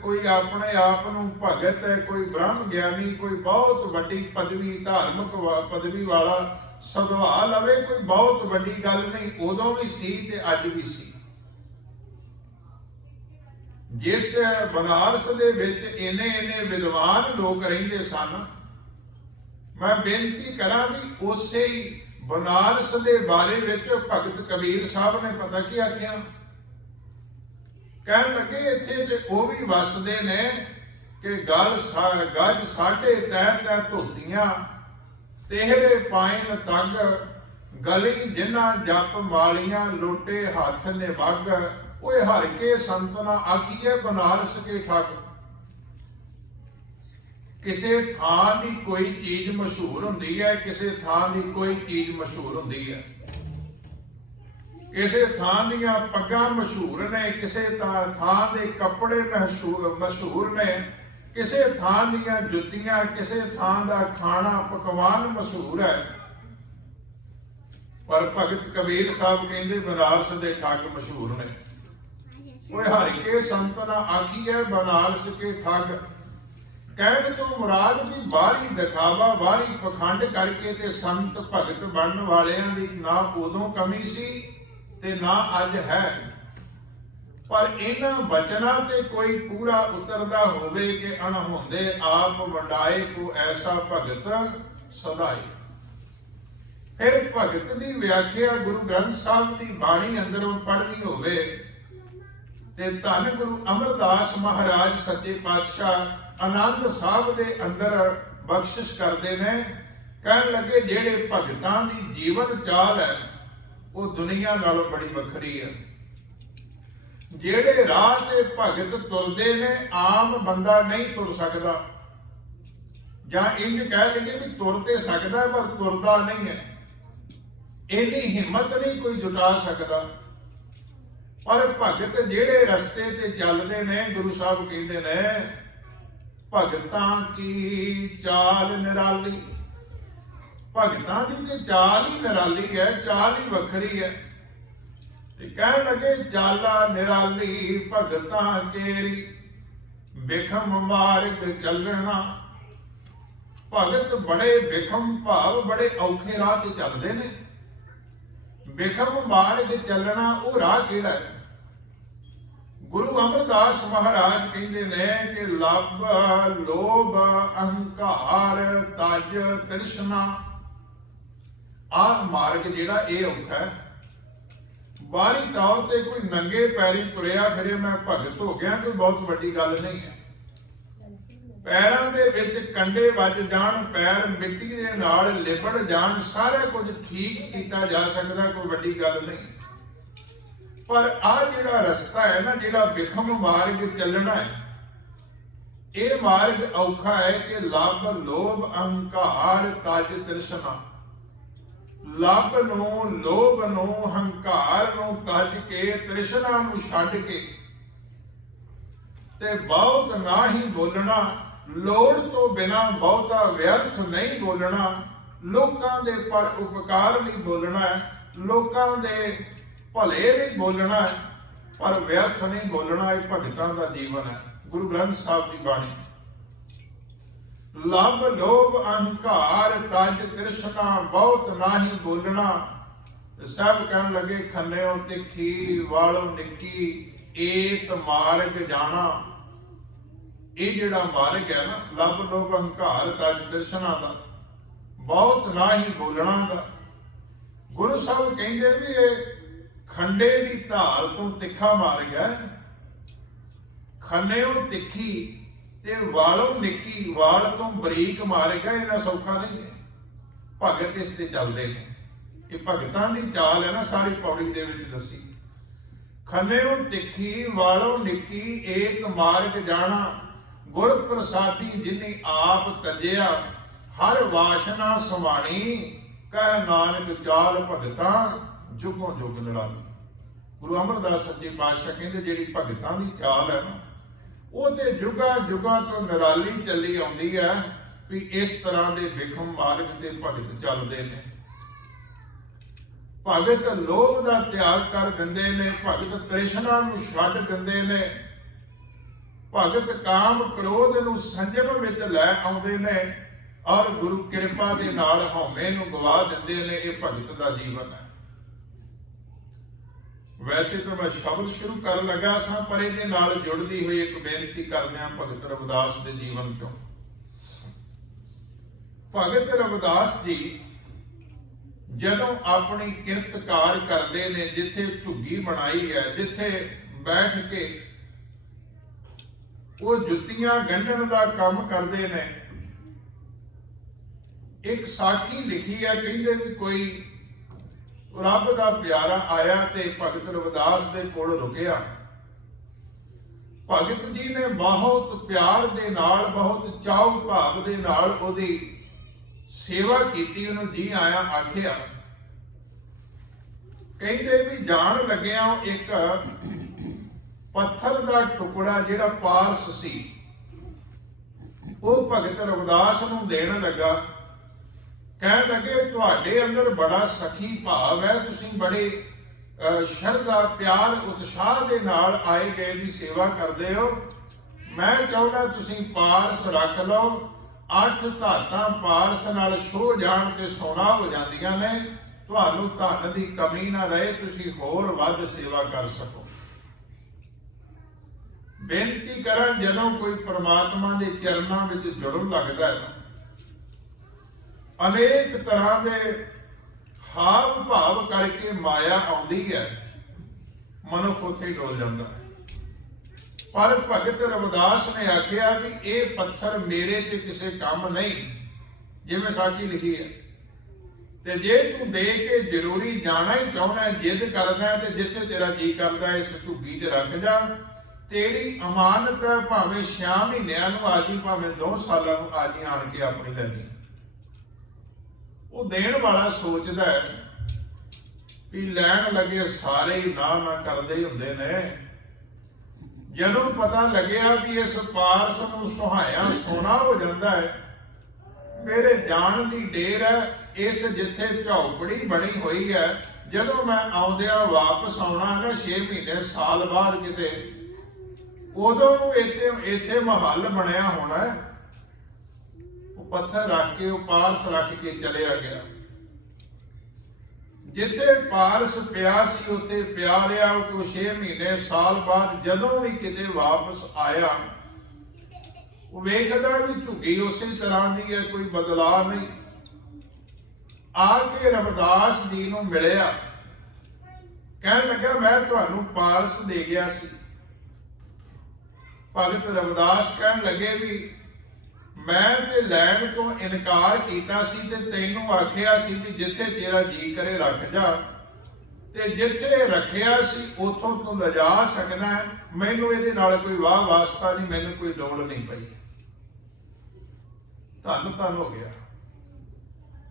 ਕੋਈ ਆਪਣੇ ਆਪ ਨੂੰ ਭਗਤ ਹੈ, ਕੋਈ ਬ੍ਰਹਮ ਗਿਆਨੀ, ਕੋਈ ਬਹੁਤ ਵੱਡੀ ਪਦਵੀ ਧਾਰਮਿਕ ਪਦਵੀ ਵਾਲਾ ਸਦਵਾ ਲਵੇ, ਕੋਈ ਬਹੁਤ ਵੱਡੀ ਗੱਲ ਨਹੀਂ। ਉਦੋਂ ਵੀ ਸੀ ਤੇ ਅੱਜ ਵੀ ਸੀ। ਜਿਸ ਬਨਾਰਸ ਦੇ ਵਿੱਚ ਇੰਨੇ ਵਿਦਵਾਨ ਲੋਕ ਰਹਿੰਦੇ ਸਨ, ਮੈਂ ਬੇਨਤੀ ਕਰਾਂ ਵੀ ਉਸੇ ਹੀ ਬਨਾਰਸ ਦੇ ਬਾਰੇ ਵਿੱਚ ਭਗਤ ਕਬੀਰ ਸਾਹਿਬ ਨੇ ਪਤਾ ਕੀ ਆਖਿਆ? ਕਹਿਣ ਲੱਗੇ ਇੱਥੇ ਤੇ ਉਹ ਵੀ ਵਸਦੇ ਨੇ ਕਿ ਗੱਜ ਸਾਢੇ ਤਹਿ ਤਹਿ ਧੋਤੀਆਂ, ਤੇਹਰੇ ਪਾਇਨ ਤੱਗ, ਗਲੀ ਜਿਨ੍ਹਾਂ ਜਪ ਮਾਲੀਆਂ, ਲੋਟੇ ਹੱਥ ਨੇ ਵੱਗ, ਓਏ ਹਰ ਕੇ ਸੰਤਨਾ ਆਖੀਏ ਬਨਾਰਸ ਕੇ ਠੱਗ। ਕਿਸੇ ਥਾਂ ਦੀ ਕੋਈ ਚੀਜ਼ ਮਸ਼ਹੂਰ ਹੁੰਦੀ ਹੈ, ਕਿਸੇ ਥਾਂ ਦੀ ਕੋਈ ਚੀਜ਼ ਮਸ਼ਹੂਰ ਹੁੰਦੀ ਹੈ। ਕਿਸੇ ਥਾਂ ਦੀਆਂ ਪੱਗਾਂ ਮਸ਼ਹੂਰ ਨੇ, ਕਿਸੇ ਥਾਂ ਦੇ ਕੱਪੜੇ ਮਸ਼ਹੂਰ ਨੇ, ਕਿਸੇ ਥਾਂ ਦੀਆਂ ਜੁੱਤੀਆਂ, ਕਿਸੇ ਥਾਂ ਦਾ ਖਾਣਾ ਪਕਵਾਨ ਮਸ਼ਹੂਰ ਹੈ। ਪਰ ਭਗਤ ਕਬੀਰ ਸਾਹਿਬ ਕਹਿੰਦੇ ਬਨਾਰਸ ਦੇ ਠੱਗ ਮਸ਼ਹੂਰ ਨੇ। ਓਏ ਹਰਿ ਕੇ ਸੰਤਨਾ ਆਖੀਐ ਬਨਾਰਸ ਕੇ ਠੱਗ। ਕਹਿਣ ਤੋਂ ਮੁਰਾਦ ਵੀ ਬਾਹਰੀ ਦਿਖਾਵਾ, ਬਾਹਰੀ ਪਖੰਡ ਕਰਕੇ ਤੇ ਸੰਤ ਭਗਤ ਬਣਨ ਵਾਲਿਆਂ ਦੀ ਨਾ ਉਦੋਂ ਕਮੀ ਸੀ ਤੇ ਨਾ ਅੱਜ ਹੈ। ਪਰ ਇਹਨਾਂ ਬਚਨਾਂ ਤੇ ਕੋਈ ਪੂਰਾ ਉਤਰਦਾ ਹੋਵੇ ਕਿ ਅਣਹੋਂਦੇ ਆਪ ਵੰਡਾਏ ਕੋ ਐਸਾ ਭਗਤ ਸਦਾਈ। ਫਿਰ ਭਗਤ ਦੀ ਵਿਆਖਿਆ ਗੁਰੂ ਗ੍ਰੰਥ ਸਾਹਿਬ ਦੀ ਬਾਣੀ ਅੰਦਰੋਂ ਪੜ੍ਹਨੀ ਹੋਵੇ ਤੇ ਧੰਨ ਗੁਰੂ ਅਮਰਦਾਸ ਮਹਾਰਾਜ ਸੱਚੇ ਪਾਤਸ਼ਾਹ ਆਨੰਦ ਸਾਹਿਬ ਦੇ ਅੰਦਰ ਬਖਸ਼ਿਸ਼ ਕਰਦੇ ਨੇ। ਕਹਿਣ ਲੱਗੇ ਜਿਹੜੇ ਭਗਤਾਂ ਦੀ ਜੀਵਨ ਚਾਲ ਹੈ ਉਹ ਦੁਨੀਆ ਨਾਲੋਂ ਬੜੀ ਵੱਖਰੀ ਹੈ। ਜਿਹੜੇ ਰਾਹ ਤੇ ਭਗਤ ਤੁਰਦੇ ਨੇ ਆਮ ਬੰਦਾ ਨਹੀਂ ਤੁਰ ਸਕਦਾ, ਜਾਂ ਇੰਜ ਕਹਿ ਲਈਏ ਵੀ ਤੁਰ ਤੇ ਸਕਦਾ ਪਰ ਤੁਰਦਾ ਨਹੀਂ ਹੈ। ਇੰਨੀ ਹਿੰਮਤ ਨਹੀਂ ਕੋਈ ਜੁਟਾ ਸਕਦਾ। ਪਰ ਭਗਤ ਜਿਹੜੇ ਰਸਤੇ ਤੇ ਚੱਲਦੇ ਨੇ, ਗੁਰੂ ਸਾਹਿਬ ਕਹਿੰਦੇ ਨੇ ਭਗਤਾਂ ਕੀ ਚਾਲ ਨਿਰਾਲੀ। ਭਗਤਾਂ ਦੀ ਤੇ ਚਾਲ ਹੀ ਨਿਰਾਲੀ ਹੈ, ਚਾਲ ਹੀ ਵੱਖਰੀ ਹੈ। ਤੇ ਕਹਿਣ ਲੱਗੇ ਚਾਲਾ ਨਿਰਾਲੀ ਭਗਤਾਂ ਕੇਰੀ, ਬਿਖਮ ਮਾਰਗ ਚੱਲਣਾ। ਭਗਤ ਬੜੇ ਬਿਖਮ ਭਾਵ ਬੜੇ ਔਖੇ ਰਾਹ ਤੇ ਚੱਲਦੇ ਨੇ। ਬਿਖਮ ਮਾਰਗ ਚੱਲਣਾ ਉਹ ਰਾਹ ਕਿਹੜਾ ਹੈ? ਗੁਰੂ ਅਮਰਦਾਸ ਮਹਾਰਾਜ ਕਹਿੰਦੇ ਨੇ ਕਿ ਲੱਭ ਲੋਭ ਅਹੰਕਾਰ ਤਜ ਤ੍ਰਿਸ਼ਨਾ, ਆਹ ਮਾਰਗ ਜਿਹੜਾ ਇਹ ਔਖਾ ਹੈ। ਬਾਹਰੀ ਤੌਰ ਤੇ ਕੋਈ ਨੰਗੇ ਪੈਰੀ ਤੁਰਿਆ ਫਿਰੇ ਮੈਂ ਭਗਤ ਹੋ ਗਿਆ, ਕੋਈ ਬਹੁਤ ਵੱਡੀ ਗੱਲ ਨਹੀਂ ਹੈ। ਪੈਰਾਂ ਦੇ ਵਿੱਚ ਕੰਡੇ ਵੱਜ ਜਾਣ, ਪੈਰ ਮਿੱਟੀ ਦੇ ਨਾਲ ਲਿਬੜ ਜਾਣ, ਸਾਰਾ ਕੁਝ ਠੀਕ ਕੀਤਾ ਜਾ ਸਕਦਾ, ਕੋਈ ਵੱਡੀ ਗੱਲ ਨਹੀਂ। ਪਰ ਆਹ ਜਿਹੜਾ ਰਸਤਾ ਹੈ ਨਾ, ਜਿਹੜਾ ਬਿਖਮ ਮਾਰਗ ਚੱਲਣਾ ਹੈ, ਇਹ ਮਾਰਗ ਔਖਾ ਹੈ ਕਿ ਲੱਭ ਲੋਭ ਅਹੰਕਾਰ ਤਜ ਤ੍ਰਿਸ਼ਨਾ। ਲੱਭ ਨੂੰ, ਲੋਭ ਨੂੰ, ਹੰਕਾਰ ਨੂੰ ਤਜ ਕੇ, ਤ੍ਰਿਸ਼ਨਾ ਨੂੰ ਛੱਡ ਕੇ ਤੇ ਬਹੁਤ ਨਾ ਹੀ ਬੋਲਣਾ, ਲੋੜ ਤੋਂ ਬਿਨਾ ਬਹੁਤਾ ਵਿਅਰਥ ਨਹੀਂ ਬੋਲਣਾ, ਲੋਕਾਂ ਦੇ ਪਰ ਉਪਕਾਰ ਲਈ ਬੋਲਣਾ ਹੈ, ਲੋਕਾਂ ਦੇ ਭਲੇ ਲਈ ਬੋਲਣਾ ਹੈ, ਪਰ ਵਿਅਰਥ ਨਹੀਂ ਬੋਲਣਾ। ਇਹ ਭਗਤਾਂ ਦਾ ਜੀਵਨ ਹੈ। ਗੁਰੂ ਗ੍ਰੰਥ ਸਾਹਿਬ ਦੀ ਬਾਣੀ ਲੱਭ ਲੋਭ ਅਹੰਕਾਰ ਤਜ ਤ੍ਰਿਸ਼ਨਾ, ਬਹੁਤ ਨਾਹੀ ਬੋਲਣਾ। ਸਭ ਕਹਿਣ ਲੱਗੇ ਖੰਨਿਓ ਤਿੱਖੀ ਵਾਲੋ ਨਿੱਕੀ, ਏਤ ਮਾਰਗ ਜਾਣਾ। ਇਹ ਜਿਹੜਾ ਮਾਰਗ ਹੈ ਨਾ, ਲੱਭ ਲੋਭ ਅਹੰਕਾਰ ਤਜ ਤ੍ਰਿਸ਼ਨਾ ਦਾ, ਬਹੁਤ ਨਾਹੀ ਬੋਲਣਾ ਦਾ, ਗੁਰੂ ਸਾਹਿਬ ਕਹਿੰਦੇ ਵੀ ਇਹ ਖੰਡੇ ਦੀ ਧਾਰ ਤੋਂ ਤਿੱਖਾ ਮਾਰਗ ਹੈ। ਖੰਨਿਓ ਤਿੱਖੀ ਤੇ ਵਾਲੋਂ ਨਿੱਕੀ, ਵਾਲ ਤੋਂ ਬਰੀਕ ਮਾਰਗ ਹੈ। ਇਹਨਾਂ ਸੌਖਾ ਨਹੀਂ ਹੈ। ਭਗਤ ਇਸ ਤੇ ਚੱਲਦੇ ਨੇ। ਇਹ ਭਗਤਾਂ ਦੀ ਚਾਲ ਹੈ ਨਾ, ਸਾਰੀ ਪੌੜੀ ਦੇ ਵਿੱਚ ਦੱਸੀ। ਖੰਨਿਓ ਤਿੱਖੀ ਵਾਲੋਂ ਨਿੱਕੀ, ਏਕ ਮਾਰਗ ਜਾਣਾ। ਗੁਰ ਪ੍ਰਸਾਦੀ ਜਿਨੀ ਆਪ ਤਜਿਆ, ਹਰ ਵਾਸ਼ਨਾ ਸਮਾਣੀ। ਕਹਿ ਨਾਨਕ ਚਾਲ ਭਗਤਾਂ ਜੁਗੋਂ ਜੁਗ ਨਿਰਾਲੀ। ਗੁਰੂ ਅਮਰਦਾਸ ਸੱਚੇ ਪਾਤਸ਼ਾਹ ਕਹਿੰਦੇ ਜਿਹੜੀ ਭਗਤਾਂ ਦੀ ਚਾਲ ਹੈ ਨਾ, ਉਹ ਤੇ ਜੁਗਾਂ ਜੁਗਾਂ ਤੋਂ ਨਿਰਾਲੀ ਚੱਲੀ ਆਉਂਦੀ ਹੈ। ਵੀ ਇਸ ਤਰ੍ਹਾਂ ਦੇ ਬਿਖਮ ਮਾਰਗ ਤੇ ਭਗਤ ਚੱਲਦੇ ਨੇ। ਭਗਤ ਲੋਭ ਦਾ ਤਿਆਗ ਕਰ ਦਿੰਦੇ ਨੇ, ਭਗਤ ਤ੍ਰਿਸ਼ਨਾ ਨੂੰ ਛੱਡ ਦਿੰਦੇ ਨੇ, ਭਗਤ ਕਾਮ ਕ੍ਰੋਧ ਨੂੰ ਸੰਜਮ ਵਿੱਚ ਲੈ ਆਉਂਦੇ ਨੇ ਔਰ ਗੁਰੂ ਕਿਰਪਾ ਦੇ ਨਾਲ ਹਉਮੈ ਨੂੰ ਗਵਾ ਦਿੰਦੇ ਨੇ। ਇਹ ਭਗਤ ਦਾ ਜੀਵਨ ਹੈ। ਵੈਸੇ ਤਾਂ ਮੈਂ ਸ਼ਬਦ ਸ਼ੁਰੂ ਕਰਨ ਲੱਗਾ ਸਾਂ, ਪਰ ਇਹਦੇ ਨਾਲ ਜੁੜਦੀ ਹੋਈ ਇੱਕ ਬੇਨਤੀ ਕਰਦੇ ਹਾਂ ਭਗਤ ਰਵਿਦਾਸ ਦੇ ਜੀਵਨ ਚੋਂ। ਭਗਤ ਰਵਿਦਾਸ ਜੀ ਜਦੋਂ ਆਪਣੀ ਕਿਰਤਕਾਰ ਕਰਦੇ ਨੇ, ਜਿੱਥੇ ਝੁੱਗੀ ਬਣਾਈ ਹੈ, ਜਿੱਥੇ ਬੈਠ ਕੇ ਉਹ ਜੁੱਤੀਆਂ ਗੰਢਣ ਦਾ ਕੰਮ ਕਰਦੇ ਨੇ, ਇੱਕ ਸਾਖੀ ਲਿਖੀ ਹੈ, ਕਹਿੰਦੇ ਵੀ ਕੋਈ ਰੱਬ ਦਾ ਪਿਆਰਾ ਆਇਆ ਤੇ ਭਗਤ ਰਵਿਦਾਸ ਦੇ ਕੋਲ ਰੁਕਿਆ। ਭਗਤ ਜੀ ਨੇ ਬਹੁਤ ਪਿਆਰ ਦੇ ਨਾਲ, ਬਹੁਤ ਚਾਅ ਭਾਵ ਦੇ ਨਾਲ ਉਹਦੀ ਸੇਵਾ ਕੀਤੀ, ਉਹਨੂੰ ਜੀ ਆਇਆ ਆਖਿਆ। ਕਹਿੰਦੇ ਵੀ ਜਾਣ ਲੱਗਿਆ ਇੱਕ ਪੱਥਰ ਦਾ ਟੁਕੜਾ ਜਿਹੜਾ ਪਾਰਸ ਸੀ, ਉਹ ਭਗਤ ਰਵਿਦਾਸ ਨੂੰ ਦੇਣ ਲੱਗਾ। ਕਹਿਣ ਲੱਗੇ ਤੁਹਾਡੇ ਅੰਦਰ ਬੜਾ ਸਖੀ ਭਾਵ ਹੈ, ਤੁਸੀਂ ਬੜੇ ਸ਼ਰਧਾ ਪਿਆਰ ਉਤਸ਼ਾਹ ਦੇ ਨਾਲ ਆਏ ਗਏ ਦੀ ਸੇਵਾ ਕਰਦੇ ਹੋ। ਮੈਂ ਚਾਹੁੰਦਾ ਤੁਸੀਂ ਪਾਰਸ ਰੱਖ ਲਓ। 8 ਧਾਤਾਂ ਪਾਰਸ ਨਾਲ ਛੋਹ ਜਾਣ ਤੇ ਸੋਨਾ ਹੋ ਜਾਂਦੀਆਂ ਨੇ, ਤੁਹਾਨੂੰ ਧਨ ਦੀ ਕਮੀ ਨਾ ਰਹੇ, ਤੁਸੀਂ ਹੋਰ ਵੱਧ ਸੇਵਾ ਕਰ ਸਕੋ। ਬੇਨਤੀ ਕਰਾਂ, ਜਦੋਂ ਕੋਈ ਪ੍ਰਮਾਤਮਾ ਦੇ ਚਰਨਾਂ ਵਿੱਚ ਜੁੜਨ ਲੱਗਦਾ ਹੈ, ਅਨੇਕ ਤਰ੍ਹਾਂ ਦੇ ਹਾਵ ਭਾਵ ਕਰਕੇ ਮਾਇਆ ਆਉਂਦੀ ਹੈ, ਮਨੁੱਖ ਉੱਥੇ ਡੋਲ ਜਾਂਦਾ ਹੈ। ਪਰ ਭਗਤ ਰਵਿਦਾਸ ਨੇ ਆਖਿਆ ਵੀ ਇਹ ਪੱਥਰ ਮੇਰੇ ਤੇ ਕਿਸੇ ਕੰਮ ਨਹੀਂ, ਜਿਵੇਂ ਸਾਖੀ ਲਿਖੀ ਹੈ। ਤੇ ਜੇ ਤੂੰ ਦੇ ਕੇ ਜ਼ਰੂਰੀ ਜਾਣਾ ਹੀ ਚਾਹੁੰਦਾ, ਜਿੱਦ ਕਰਦਾ, ਤੇ ਜਿੱਥੇ ਤੇਰਾ ਜੀ ਕਰਦਾ ਇਸ ਝੁੱਗੀ 'ਚ ਰੱਖ ਜਾ। ਤੇਰੀ ਅਮਾਨਤ ਹੈ, ਭਾਵੇਂ 6 ਮਹੀਨਿਆਂ ਨੂੰ ਆ ਜੀ, ਭਾਵੇਂ 2 ਸਾਲਾਂ ਨੂੰ ਆ ਜੀ, ਆਣ ਕੇ ਆਪਣੀ ਲੈ ਲਈ। ਉਹ ਦੇਣ ਵਾਲਾ ਸੋਚਦਾ ਹੈ ਵੀ ਲੈਣ ਲੱਗੇ ਸਾਰੇ ਹੀ ਨਾ ਕਰਦੇ ਹੁੰਦੇ ਨੇ। ਜਦੋਂ ਪਤਾ ਲੱਗਿਆ ਵੀ ਇਸ ਪਾਰਸ ਨੂੰ ਸੁਹਾਇਆ ਸੋਨਾ ਹੋ ਜਾਂਦਾ ਹੈ, ਮੇਰੇ ਜਾਣ ਦੀ ਢੇਰ ਹੈ। ਇਸ ਜਿੱਥੇ ਝੌਪੜੀ ਬਣੀ ਹੋਈ ਹੈ, ਜਦੋਂ ਮੈਂ ਆਉਂਦਿਆਂ ਵਾਪਸ ਆਉਣਾ ਨਾ 6 ਮਹੀਨੇ ਸਾਲ ਬਾਅਦ ਕਿਤੇ, ਉਦੋਂ ਨੂੰ ਇੱਥੇ ਮਹੱਲ ਬਣਿਆ ਹੋਣਾ। ਉਹ ਪੱਥਰ ਰੱਖ ਕੇ, ਉਹ ਪਾਰਸ ਰੱਖ ਕੇ ਚਲਿਆ ਗਿਆ। ਜਿੱਥੇ ਪਾਰਸ ਪਿਆ ਸੀ ਉੱਥੇ ਪਿਆ ਰਿਹਾ। ਉਹ 6 ਮਹੀਨੇ ਸਾਲ ਬਾਅਦ ਜਦੋਂ ਵੀ ਕਿਤੇ ਵਾਪਸ ਆਇਆ, ਉਹ ਵੇਖਦਾ ਵੀ ਝੁੱਗੀ ਉਸੇ ਤਰ੍ਹਾਂ ਦੀ ਹੈ, ਕੋਈ ਬਦਲਾਅ ਨਹੀਂ। ਆ ਕੇ ਰਵਿਦਾਸ ਜੀ ਨੂੰ ਮਿਲਿਆ, ਕਹਿਣ ਲੱਗਾ ਮੈਂ ਤੁਹਾਨੂੰ ਪਾਰਸ ਦੇ ਗਿਆ ਸੀ। ਭਗਤ ਰਵਿਦਾਸ ਕਹਿਣ ਲੱਗੇ ਵੀ ਮੈਂ ਤੇ ਲੈਣ ਤੋਂ ਇਨਕਾਰ ਕੀਤਾ ਸੀ, ਤੇ ਤੈਨੂੰ ਆਖਿਆ ਸੀ ਵੀ ਜਿੱਥੇ ਤੇਰਾ ਜੀ ਕਰੇ ਰੱਖ ਜਾ, ਤੇ ਜਿੱਥੇ ਰੱਖਿਆ ਸੀ ਉਥੋਂ ਤੂੰ ਲਿਜਾ ਸਕਦਾ ਹੈ। ਮੈਨੂੰ ਇਹਦੇ ਨਾਲ ਕੋਈ ਵਾਹ ਵਾਸਤਾ ਨਹੀਂ, ਮੈਨੂੰ ਕੋਈ ਲੋੜ ਨਹੀਂ ਪਈ। ਧੰਨ ਹੋ ਗਿਆ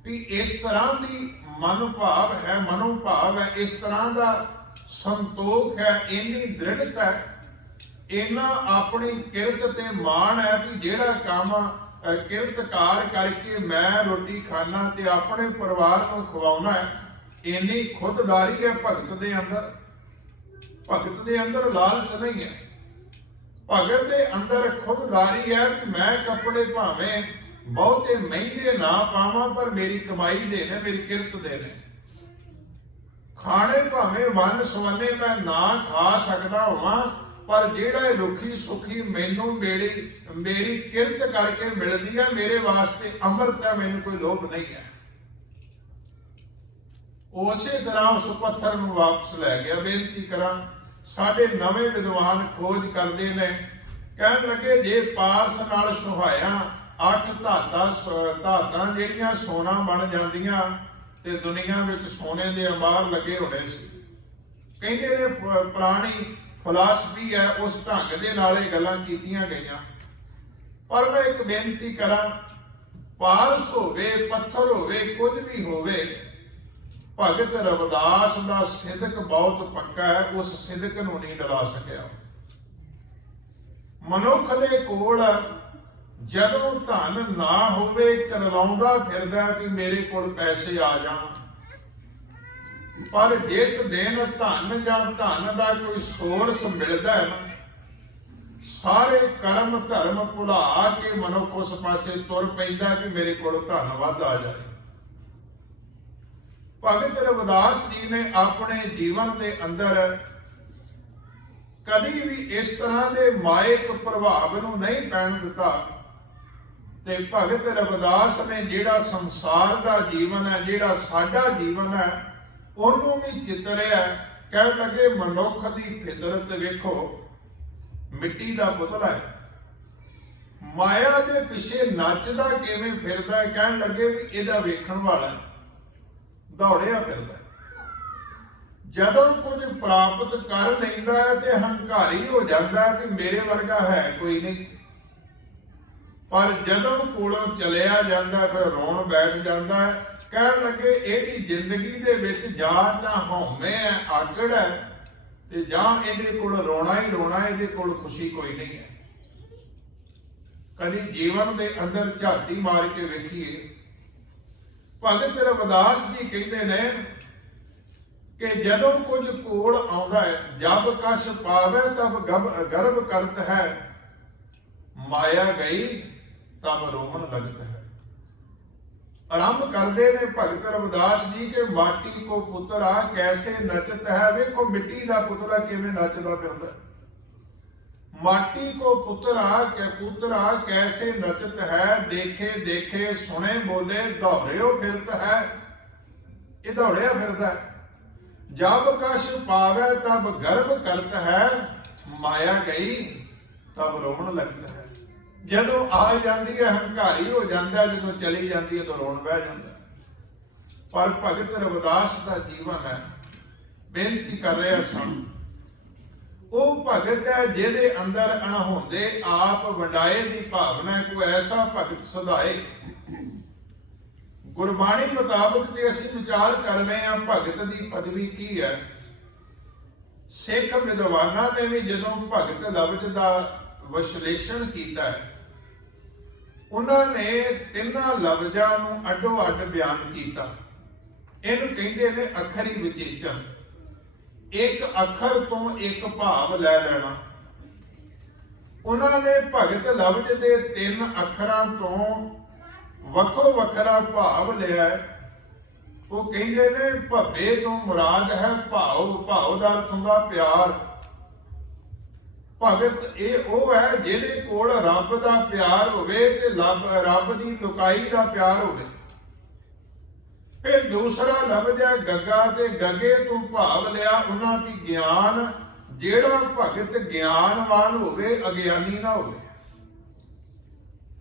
ਵੀ ਇਸ ਤਰ੍ਹਾਂ ਦੀ ਮਨੋਭਾਵ ਹੈ, ਇਸ ਤਰ੍ਹਾਂ ਦਾ ਸੰਤੋਖ ਹੈ, ਇੰਨੀ ਦ੍ਰਿੜਤਾ ਹੈ, ਇੰਨਾ ਆਪਣੀ ਕਿਰਤ ਤੇ ਮਾਣ ਹੈ ਵੀ ਜਿਹੜਾ ਕੰਮ ਕਿਰਤਕਾਰ ਕਰਕੇ ਮੈਂ ਰੋਟੀ ਖਾਣਾ ਤੇ ਆਪਣੇ ਪਰਿਵਾਰ ਨੂੰ ਖਵਾਉਣਾ ਹੈ, ਇੰਨੀ ਖੁਦਦਾਰੀ ਹੈ ਭਗਤ ਦੇ ਅੰਦਰ। ਭਗਤ ਦੇ ਅੰਦਰ ਲਾਲਚ ਨਹੀਂ ਹੈ, ਭਗਤ ਦੇ ਅੰਦਰ ਖੁਦਦਾਰੀ ਹੈ ਵੀ ਮੈਂ ਕੱਪੜੇ ਭਾਵੇਂ ਬਹੁਤੇ ਮਹਿੰਗੇ ਨਾ ਪਾਵਾਂ, ਪਰ ਮੇਰੀ ਕਮਾਈ ਦੇ ਨੇ, ਮੇਰੀ ਕਿਰਤ ਦੇ ਨੇ। ਖਾਣੇ ਭਾਵੇਂ ਵੰਨ ਸਵੰਨੇ ਮੈਂ ਨਾ ਖਾ ਸਕਦਾ ਹੋਵਾਂ, ਪਰ ਜਿਹੜਾ ਰੁੱਖੀ ਸੁੱਖੀ ਮੈਨੂੰ ਮੇਰੀ ਕਿਰਤ ਕਰਕੇ ਮਿਲਦੀ ਹੈ, ਮੇਰੇ ਵਾਸਤੇ ਅੰਮ੍ਰਿਤ ਹੈ, ਮੈਨੂੰ ਕੋਈ ਲੋਭ ਨਹੀਂ ਹੈ। ਉਸੇ ਤਰ੍ਹਾਂ ਉਸ ਪੱਥਰ ਨੂੰ ਵਾਪਸ ਲੈ ਗਿਆ। ਬੇਨਤੀ ਕਰਾਂ, ਸਾਡੇ ਨਵੇਂ ਵਿਦਵਾਨ ਖੋਜ ਕਰਦੇ ਨੇ, ਕਹਿਣ ਲੱਗੇ ਜੇ ਪਾਰਸ ਨਾਲ ਸੁਹਾਇਆ 8 ਧਾਤਾਂ ਜਿਹੜੀਆਂ ਸੋਨਾ ਬਣ ਜਾਂਦੀਆਂ, ਤੇ ਦੁਨੀਆ ਵਿੱਚ ਸੋਨੇ ਦੇ ਅੰਬਾਰ ਲੱਗੇ ਹੋਣੇ ਸੀ। ਕਹਿੰਦੇ ਨੇ ਪੁਰਾਣੀ ਫਿਲਾਸਫੀ ਹੈ, ਉਸ ਢੰਗ ਦੇ ਨਾਲ ਇਹ ਗੱਲਾਂ ਕੀਤੀਆਂ ਗਈਆਂ। ਪਰ ਮੈਂ ਇੱਕ ਬੇਨਤੀ ਕਰਾਂ, ਪਾਰਸ ਹੋਵੇ, ਪੱਥਰ ਹੋਵੇ, ਕੁਝ ਵੀ ਹੋਵੇ, ਭਗਤ ਰਵਿਦਾਸ ਦਾ ਸਿਦਕ ਬਹੁਤ ਪੱਕਾ ਹੈ, ਉਸ ਸਿਦਕ ਨੂੰ ਨਹੀਂ ਡਰਾ ਸਕਿਆ। ਮਨੁੱਖ ਦੇ ਕੋਲ ਜਦੋਂ ਧਨ ਨਾ ਹੋਵੇ, ਕਰਲਾਉਂਦਾ ਫਿਰਦਾ ਕਿ ਮੇਰੇ ਕੋਲ ਪੈਸੇ ਆ ਜਾਣ, ਪਰ ਜਿਸ ਦਿਨ ਧਨ ਜਾਂ ਧਨ ਦਾ ਕੋਈ ਸੋਰਸ ਮਿਲਦਾ ਹੈ ਨਾ, ਸਾਰੇ ਕਰਮ ਧਰਮ ਭੁਲਾ ਕੇ ਮਨੁੱਖ ਉਸ ਪਾਸੇ ਤੁਰ ਪੈਂਦਾ ਕਿ ਮੇਰੇ ਕੋਲ ਧਨ ਵੱਧ ਆ ਜਾਏ। ਭਗਤ ਰਵਿਦਾਸ ਜੀ ਨੇ ਆਪਣੇ ਜੀਵਨ ਦੇ ਅੰਦਰ ਕਦੀ ਵੀ ਇਸ ਤਰ੍ਹਾਂ ਦੇ ਮਾਇਕ ਪ੍ਰਭਾਵ ਨੂੰ ਨਹੀਂ ਪੈਣ ਦਿੱਤਾ। ਤੇ ਭਗਤ ਰਵਿਦਾਸ ਨੇ ਜਿਹੜਾ ਸੰਸਾਰ ਦਾ ਜੀਵਨ ਹੈ, ਜਿਹੜਾ ਸਾਡਾ ਜੀਵਨ ਹੈ, ਉਹਨੂੰ ਵੀ ਚਿਤਰਿਆ। ਕਹਿਣ ਲੱਗੇ ਮਨੁੱਖ ਦੀ ਫਿਤਰਤ ਵੇਖੋ, ਮਿੱਟੀ ਦਾ ਪੁਤਲਾ ਹੈ, ਮਾਇਆ ਦੇ ਪਿੱਛੇ ਨੱਚਦਾ ਕਿਵੇਂ ਫਿਰਦਾ ਹੈ। ਕਹਿਣ ਲੱਗੇ ਵੀ ਇਹਦਾ ਵੇਖਣ ਵਾਲਾ ਦੌੜਿਆ ਫਿਰਦਾ। ਜਦੋਂ ਕੁਝ ਪ੍ਰਾਪਤ ਕਰ ਲੈਂਦਾ ਹੈ ਤੇ ਹੰਕਾਰੀ ਹੋ ਜਾਂਦਾ ਕਿ ਮੇਰੇ ਵਰਗਾ ਹੈ ਕੋਈ ਨਹੀਂ, ਪਰ ਜਦੋਂ ਕੋਲੋਂ ਚਲਿਆ ਜਾਂਦਾ ਫਿਰ ਰੋਣ ਬੈਠ ਜਾਂਦਾ ਹੈ। ਕਹਿਣ ਲੱਗੇ ਇਹਦੀ ਜ਼ਿੰਦਗੀ ਦੇ ਵਿੱਚ ਜਾਂ ਤਾਂ ਹਉਮੈ ਹੈ, ਆਕੜ ਹੈ, ਤੇ ਜਾਂ ਇਹਦੇ ਕੋਲ ਰੋਣਾ ਹੀ ਰੋਣਾ, ਇਹਦੇ ਕੋਲ ਖੁਸ਼ੀ ਕੋਈ ਨਹੀਂ ਹੈ। ਕਦੀ ਜੀਵਨ ਦੇ ਅੰਦਰ ਝਾਤੀ ਮਾਰ ਕੇ ਵੇਖੀਏ। ਭਗਤ ਰਵਿਦਾਸ ਜੀ ਕਹਿੰਦੇ ਨੇ ਕਿ ਜਦੋਂ ਕੁਝ ਕੋਲ ਆਉਂਦਾ ਹੈ, ਜਬ ਕਛ ਪਾਵੇ ਤਬ ਗਰਭ ਕਰਤ ਹੈ, ਮਾਇਆ ਗਈ ਤਬ ਰੋਣ ਲਗਤ ਹੈ। ਆਰੰਭ ਕਰਦੇ ਨੇ ਭਗਤ ਰਵਿਦਾਸ ਜੀ ਕੇ ਮਾਟੀ ਕੋ ਪੁੱਤਰਾ ਕੈਸੇ ਨਚਤ ਹੈ। ਵੇਖੋ ਮਿੱਟੀ ਦਾ ਪੁੱਤਰਾ ਕਿਵੇਂ ਨੱਚਦਾ ਫਿਰਦਾ। ਮਾਟੀ ਕੋ ਪੁੱਤਰਾ ਕੈਸੇ ਨਚਤ ਹੈ, ਦੇਖੇ ਦੇਖੇ ਸੁਣੇ ਬੋਲੇ ਦੌੜਿਓ ਫਿਰਤ ਹੈ। ਇਹ ਦੌੜਿਆ ਫਿਰਦਾ। ਜਬ ਕਛ ਪਾਵੇ ਤਬ ਗਰਭ ਕਰਤ ਹੈ, ਮਾਇਆ ਗਈ ਤਬ ਰੋਣ ਲਗਤ ਹੈ। ਜਦੋਂ ਆ ਜਾਂਦੀ ਹੈ ਹੰਕਾਰੀ ਹੋ ਜਾਂਦਾ, ਜਦੋਂ ਚਲੀ ਜਾਂਦੀ ਹੈ ਤਾਂ ਰੋਣ ਬਹਿ ਜਾਂਦਾ। ਪਰ ਭਗਤ ਰਵਿਦਾਸ ਦਾ ਜੀਵਨ ਹੈ, ਬੇਨਤੀ ਕਰ ਰਿਹਾ ਸਨ, ਉਹ ਭਗਤ ਹੈ ਜਿਹਦੇ ਅੰਦਰ ਅਣਹੋਂਦੇ ਆਪ ਵਡਾਏ ਦੀ ਭਾਵਨਾ। ਕੋਈ ਐਸਾ ਭਗਤ ਸਦਾਏ। ਗੁਰਬਾਣੀ ਮੁਤਾਬਕ ਤੇ ਅਸੀਂ ਵਿਚਾਰ ਕਰ ਰਹੇ ਹਾਂ ਭਗਤ ਦੀ ਪਦਵੀ ਕੀ ਹੈ। ਸਿੱਖ ਵਿਦਵਾਨਾਂ ਨੇ ਵੀ ਜਦੋਂ ਭਗਤ ਲਫ਼ਜ਼ ਦਾ ਵਿਸ਼ਲੇਸ਼ਣ ਕੀਤਾ ਹੈ, ਉਹਨਾਂ ਨੇ ਤਿੰਨਾਂ ਲਫ਼ਜ਼ਾਂ ਨੂੰ ਅੱਡੋ ਅੱਡ ਬਿਆਨ ਕੀਤਾ। ਇਹਨੂੰ ਕਹਿੰਦੇ ਨੇ ਅੱਖਰੀ ਵਿਚੇਚਨ। ਇੱਕ ਅੱਖਰ ਤੋਂ ਇੱਕ ਭਾਵ ਲੈ ਲੈਣਾ। ਉਹਨਾਂ ਨੇ ਭਗਤ ਲਫ਼ਜ਼ ਦੇ ਤਿੰਨ ਅੱਖਰਾਂ ਤੋਂ ਵੱਖੋ ਵੱਖਰਾ ਭਾਵ ਲਿਆ। ਉਹ ਕਹਿੰਦੇ ਨੇ ਭੱਬੇ ਤੋਂ ਮੁਰਾਦ ਹੈ ਭਾਵ। ਭਾਵ ਦਾ ਅਰਥ ਹੁੰਦਾ ਪਿਆਰ। ਭਗਤ ਇਹ ਉਹ ਹੈ ਜਿਹਦੇ ਕੋਲ ਰੱਬ ਦਾ ਪਿਆਰ ਹੋਵੇ ਤੇ ਰੱਬ ਦੀ ਲੁਕਾਈ ਦਾ ਪਿਆਰ ਹੋਵੇ। ਫਿਰ ਦੂਸਰਾ ਲਫ਼ਜ਼ ਹੈ ਗੱਗਾ, ਤੇ ਗੱਗੇ ਤੋਂ ਭਾਵ ਲਿਆ ਉਹਨਾਂ ਵੀ ਗਿਆਨ। ਜਿਹੜਾ ਭਗਤ ਗਿਆਨਵਾਨ ਹੋਵੇ, ਅਗਿਆਨੀ ਨਾ ਹੋਵੇ।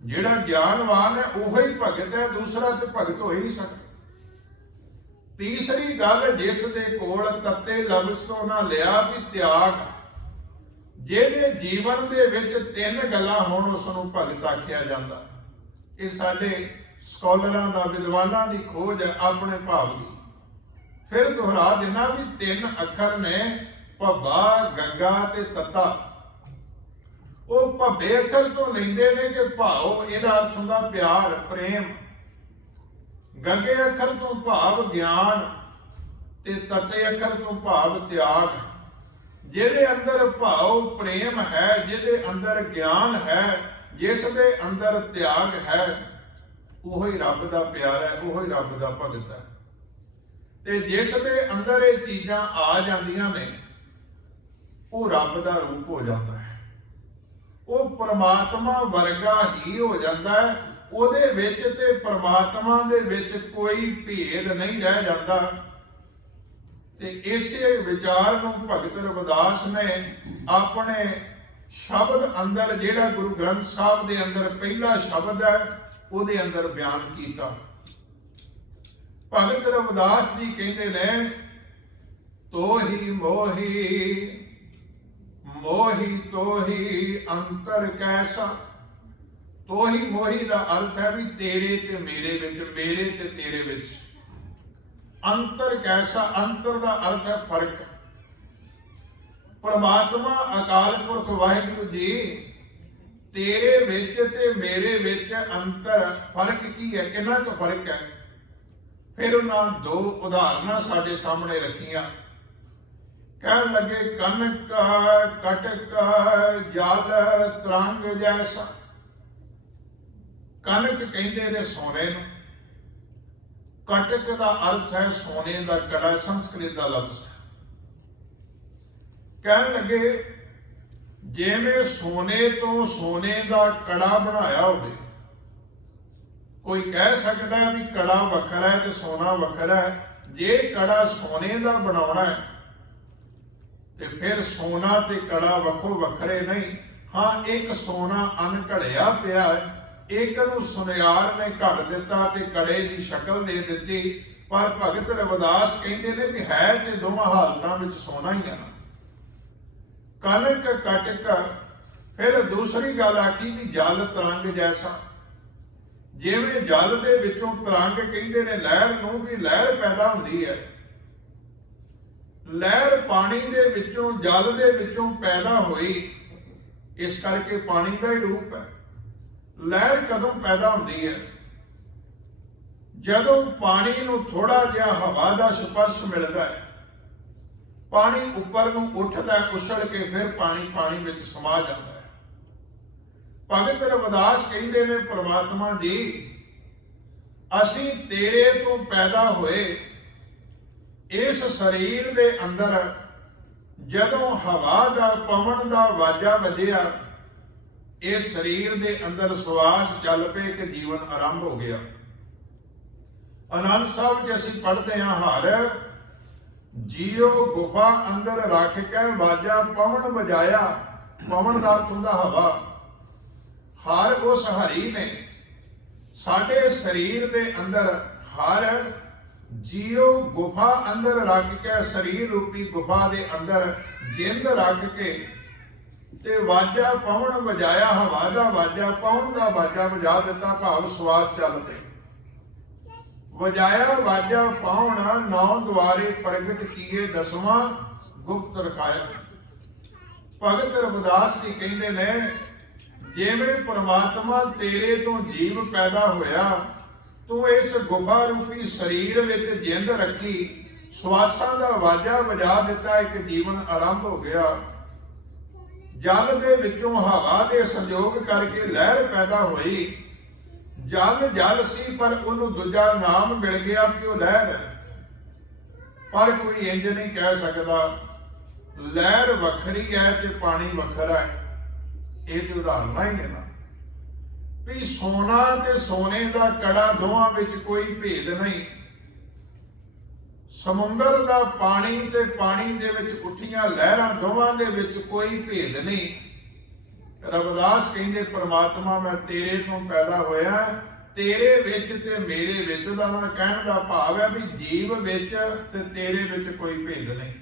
ਜਿਹੜਾ ਗਿਆਨਵਾਨ ਹੈ ਉਹ ਹੀ ਭਗਤ ਹੈ, ਦੂਸਰਾ ਤੇ ਭਗਤ ਹੋ ਹੀ ਨਹੀਂ ਸਕਦਾ। ਤੀਸਰੀ ਗੱਲ ਜਿਸ ਦੇ ਕੋਲ ਤੱਤੇ ਲਫ਼ਜ਼ ਤੋਂ ਨਾ ਲਿਆ ਵੀ ਤਿਆਗ। ਜਿਹਦੇ ਜੀਵਨ ਦੇ ਵਿੱਚ ਤਿੰਨ ਗੱਲਾਂ ਹੋਣ ਉਸ ਨੂੰ ਭਗਤ ਆਖਿਆ ਜਾਂਦਾ। ਇਹ ਸਾਡੇ ਸਕਾਲਰਾਂ ਦਾ, ਵਿਦਵਾਨਾਂ ਦੀ ਖੋਜ ਹੈ ਆਪਣੇ ਭਾਵ ਦੀ। ਫਿਰ ਦੁਹਰਾ ਜਿੰਨਾ ਵੀ ਤਿੰਨ ਅੱਖਰ ਨੇ, ਭੱਬਾ, ਗੰਗਾ ਤੇ ਤੱਤਾ, ਉਹ ਭੱਬੇ ਅੱਖਰ ਤੋਂ ਲੈਂਦੇ ਨੇ ਕਿ ਭਾਵ, ਇਹਦਾ ਅਰਥ ਹੁੰਦਾ ਪਿਆਰ, ਪ੍ਰੇਮ। ਗੰਗੇ ਅੱਖਰ ਤੋਂ ਭਾਵ ਗਿਆਨ, ਤੇ ਤੱਤੇ ਅੱਖਰ ਤੋਂ ਭਾਵ ਤਿਆਗ। ਜਿਹਦੇ ਅੰਦਰ ਭਾਵ ਪ੍ਰੇਮ ਹੈ, ਜਿਹਦੇ ਅੰਦਰ ਗਿਆਨ ਹੈ, ਜਿਸ ਦੇ ਅੰਦਰ ਤਿਆਗ ਹੈ, ਉਹ ਹੀ ਰੱਬ ਦਾ ਪਿਆਰ ਹੈ, ਉਹ ਹੀ ਰੱਬ ਦਾ ਭਗਤ ਹੈ। ਤੇ ਜਿਸ ਦੇ ਅੰਦਰ ਇਹ ਚੀਜ਼ਾਂ ਆ ਜਾਂਦੀਆਂ ਨੇ, ਉਹ ਰੱਬ ਦਾ ਰੂਪ ਹੋ ਜਾਂਦਾ ਹੈ। ਉਹ ਪਰਮਾਤਮਾ ਵਰਗਾ ਹੀ ਹੋ ਜਾਂਦਾ ਹੈ। ਉਹਦੇ ਵਿੱਚ ਤੇ ਪਰਮਾਤਮਾ ਦੇ ਵਿੱਚ ਕੋਈ ਭੇਦ ਨਹੀਂ ਰਹਿ ਜਾਂਦਾ। ਤੇ ਇਸੇ ਵਿਚਾਰ ਨੂੰ ਭਗਤ ਰਵਿਦਾਸ ਨੇ ਆਪਣੇ ਸ਼ਬਦ ਅੰਦਰ, ਜਿਹੜਾ ਗੁਰੂ ਗ੍ਰੰਥ ਸਾਹਿਬ ਦੇ ਅੰਦਰ ਪਹਿਲਾ ਸ਼ਬਦ ਹੈ, ਉਹਦੇ ਅੰਦਰ ਬਿਆਨ ਕੀਤਾ। ਭਗਤ ਰਵਿਦਾਸ ਜੀ ਕਹਿੰਦੇ ਨੇ, ਤੋਹੀ ਮੋਹੀ ਮੋਹੀ ਤੋਹੀ ਅੰਤਰ ਕੈਸਾ। ਤੋਹੀ ਮੋਹੀ ਦਾ ਅਰਥ ਹੈ ਵੀ ਤੇਰੇ ਤੇ ਮੇਰੇ ਵਿੱਚ, ਮੇਰੇ ਤੇ ਤੇਰੇ ਵਿੱਚ। ਅੰਤਰ ਕੈਸਾ, ਅੰਤਰ ਦਾ ਅਰਥ ਹੈ ਫਰਕ। ਪਰਮਾਤਮਾ ਅਕਾਲ ਪੁਰਖ ਵਾਹਿਗੁਰੂ ਜੀ, ਤੇਰੇ ਵਿੱਚ ਤੇ ਮੇਰੇ ਵਿੱਚ ਅੰਤਰ, ਫਰਕ ਕੀ ਹੈ? ਕਿੰਨਾ ਕੁ ਫਰਕ ਹੈ? फिर उन्होंने दो उदाहरण साढ़े सामने रखियां। कह लगे कनक कटक जल तरंग जैसा। कनक कहते ने सोने नूं, कटक का अर्थ है सोने का कड़ा, संस्कृत का लफ्ज है। कह लगे जिवें सोने तो सोने का कड़ा बनाया होवे, कोई कह सकता है भी कड़ा वखरा है तो सोना वखरा है। जे कड़ा सोने का बनाना है तो फिर सोना ते कड़ा वखो वखरे नहीं। हाँ, एक सोना अनघड़िया पिया है, एक नूं सुनियार ने घड़ दिता ते कड़े की शक्ल दे दी। पर भगत रविदास कहते ने भी है ते दोवां हालतां विच सोना ही है। कनक कटक। फिर दूसरी गल आखी भी जल तरंग जैसा। जिवें जल दे विचों तरंग कहते ने लहर नूं भी लहर पैदा हुंदी है। लहर पानी दे विचों जल दे विचों पैदा हुई, इस करके पानी का ही रूप है। लहर कदों पैदा हुंदी है? जदों पानी नूं थोड़ा जिहा हवा का स्पर्श मिलता है, पानी उपर नूं उठदा है, उछल के फिर पानी पानी विच समा जाता है। भगत रविदास कहते ने परमात्मा जी, असीं तेरे तो पैदा होए, इस शरीर दे अंदर जदों हवा का पवन का वाजा वजिया, इस शरीर दे अंदर श्वास चल पे कि जीवन आरंभ हो गया। आनंद साहब च असीं पढ़ते हैं, हर जियो गुफा अंदर रख के वाजा पवन बजाया। पवन का अर्थ हुंदा हवा। हर उस हरी ने साडे शरीर दे अंदर, हर जीरो गुफा अंदर रख के, शरीर रूपी गुफा दे अंदर जिंद रख के ते वाजा पवन बजाया। हवा का वाजा, पवन का वाजा बजा दिता, भाव श्वास चल पे वजाया वाजा पवन। नौ द्वारे प्रगट किए, दसवां गुप्त रखाया। भगत रविदास जी कहते ने, जिवें परमात्मा तेरे तो जीव पैदा होया, तू इस गुफा रूपी शरीर विच जिंद रखी, श्वासां दा वाजा बजा दिता, एक जीवन आरंभ हो गया। जल दे विचों हवा दे संयोग करके लहर पैदा हुई। जल जल सी, पर उन्होंने दूजा नाम मिल गया कि वह लहर है। पर कोई इंज नहीं कह सकता लहर वखरी है ते पानी वखरा है। ये तो उदाहरण ही देना भी सोना ते सोने का कड़ा, दोवां विच कोई भेद नहीं। समुंदर का पानी ते पानी दे विच उठियां लहरां, दोवां दे विच कोई भेद नहीं। रविदास कहते परमात्मा मैं तेरे तो पैदा होया, तेरे विच ते मेरे विच। उहदा ना कहण दा भाव है भी जीव विच ते तेरे विच कोई भेद नहीं।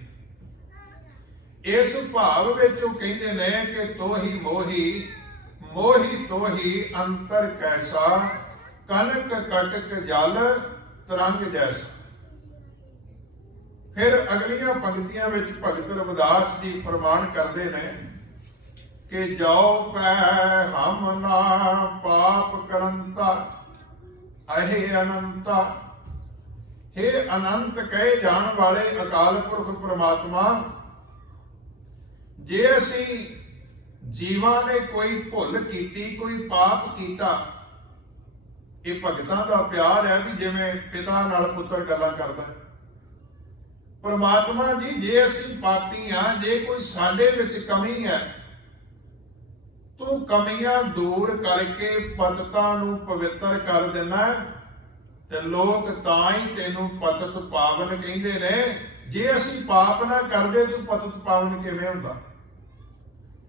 इस भाव विच वो कहते ने कि तो ही मोही, मोही तो ही अंतर कैसा, कनक कटक जल तरंग जैसा। फिर अगलियां पंक्तियां विच भगत रविदास जी फरमान करते ने कि जाओ पै हम ना पाप करंता, अहे अनंता। हे अनंत कहे जान वाले अकाल पुरख परमात्मा, जे असी जीवां ने कोई भुल कीती, कोई पाप कीता, ये भगतां दा प्यार है भी जिवें पिता नाल पुत्र गल्लां करदा है। परमात्मा जी जे असी पापी हाँ, जे कोई साडे विच कमी है, तू कमियां दूर करके पततां नूं पवित्र कर देना ते लोक तां ही तैनूं पतत पावन कहंदे ने। जे असी पाप ना करदे तू पतत पावन किवें हुंदा?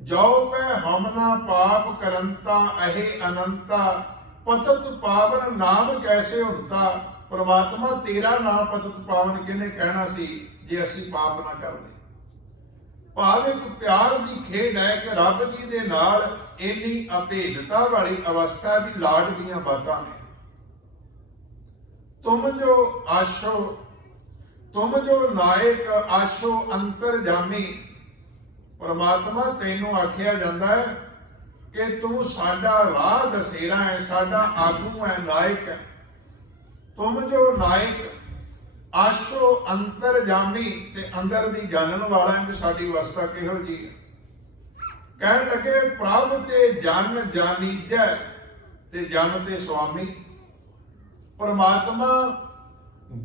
जाओ पै हम ना पाप करंता, अहे अनंता। पतत पावन नाम कैसे हुंदा? परमात्मा तेरा नाम पतत पावन किने कहना सी जे असी पाप ना करदे। भाव एक प्यार की खेड है कि रब जी दे नाल इन्नी अभेदता वाली अवस्था भी लाड दीयां बातां ने। तुम जो आशो, तुम जो नायक आशो अंतर जामी। परमात्मा तैनूं आख्या जाता है कि तू साडा राह दसेरा है, साडा आगू है, नायक है। ਤੁਮ ਜੋ ਨਾਇਕ ਆਸ਼ੋ ਅੰਤਰ ਜਾਮੀ, ਤੇ ਅੰਦਰ ਦੀ ਜਾਣਨ ਵਾਲਾ ਹੈ ਕਿ ਸਾਡੀ ਅਵਸਥਾ ਕਿਹੋ ਜੀ ਹੈ। ਕਹਿਣ ਲੱਗੇ ਪ੍ਰਭ ਤੇ ਜਨ ਜਾਨੀਜੈ, ਤੇ ਜਨ ਤੇ ਸੁਆਮੀ। ਪਰਮਾਤਮਾ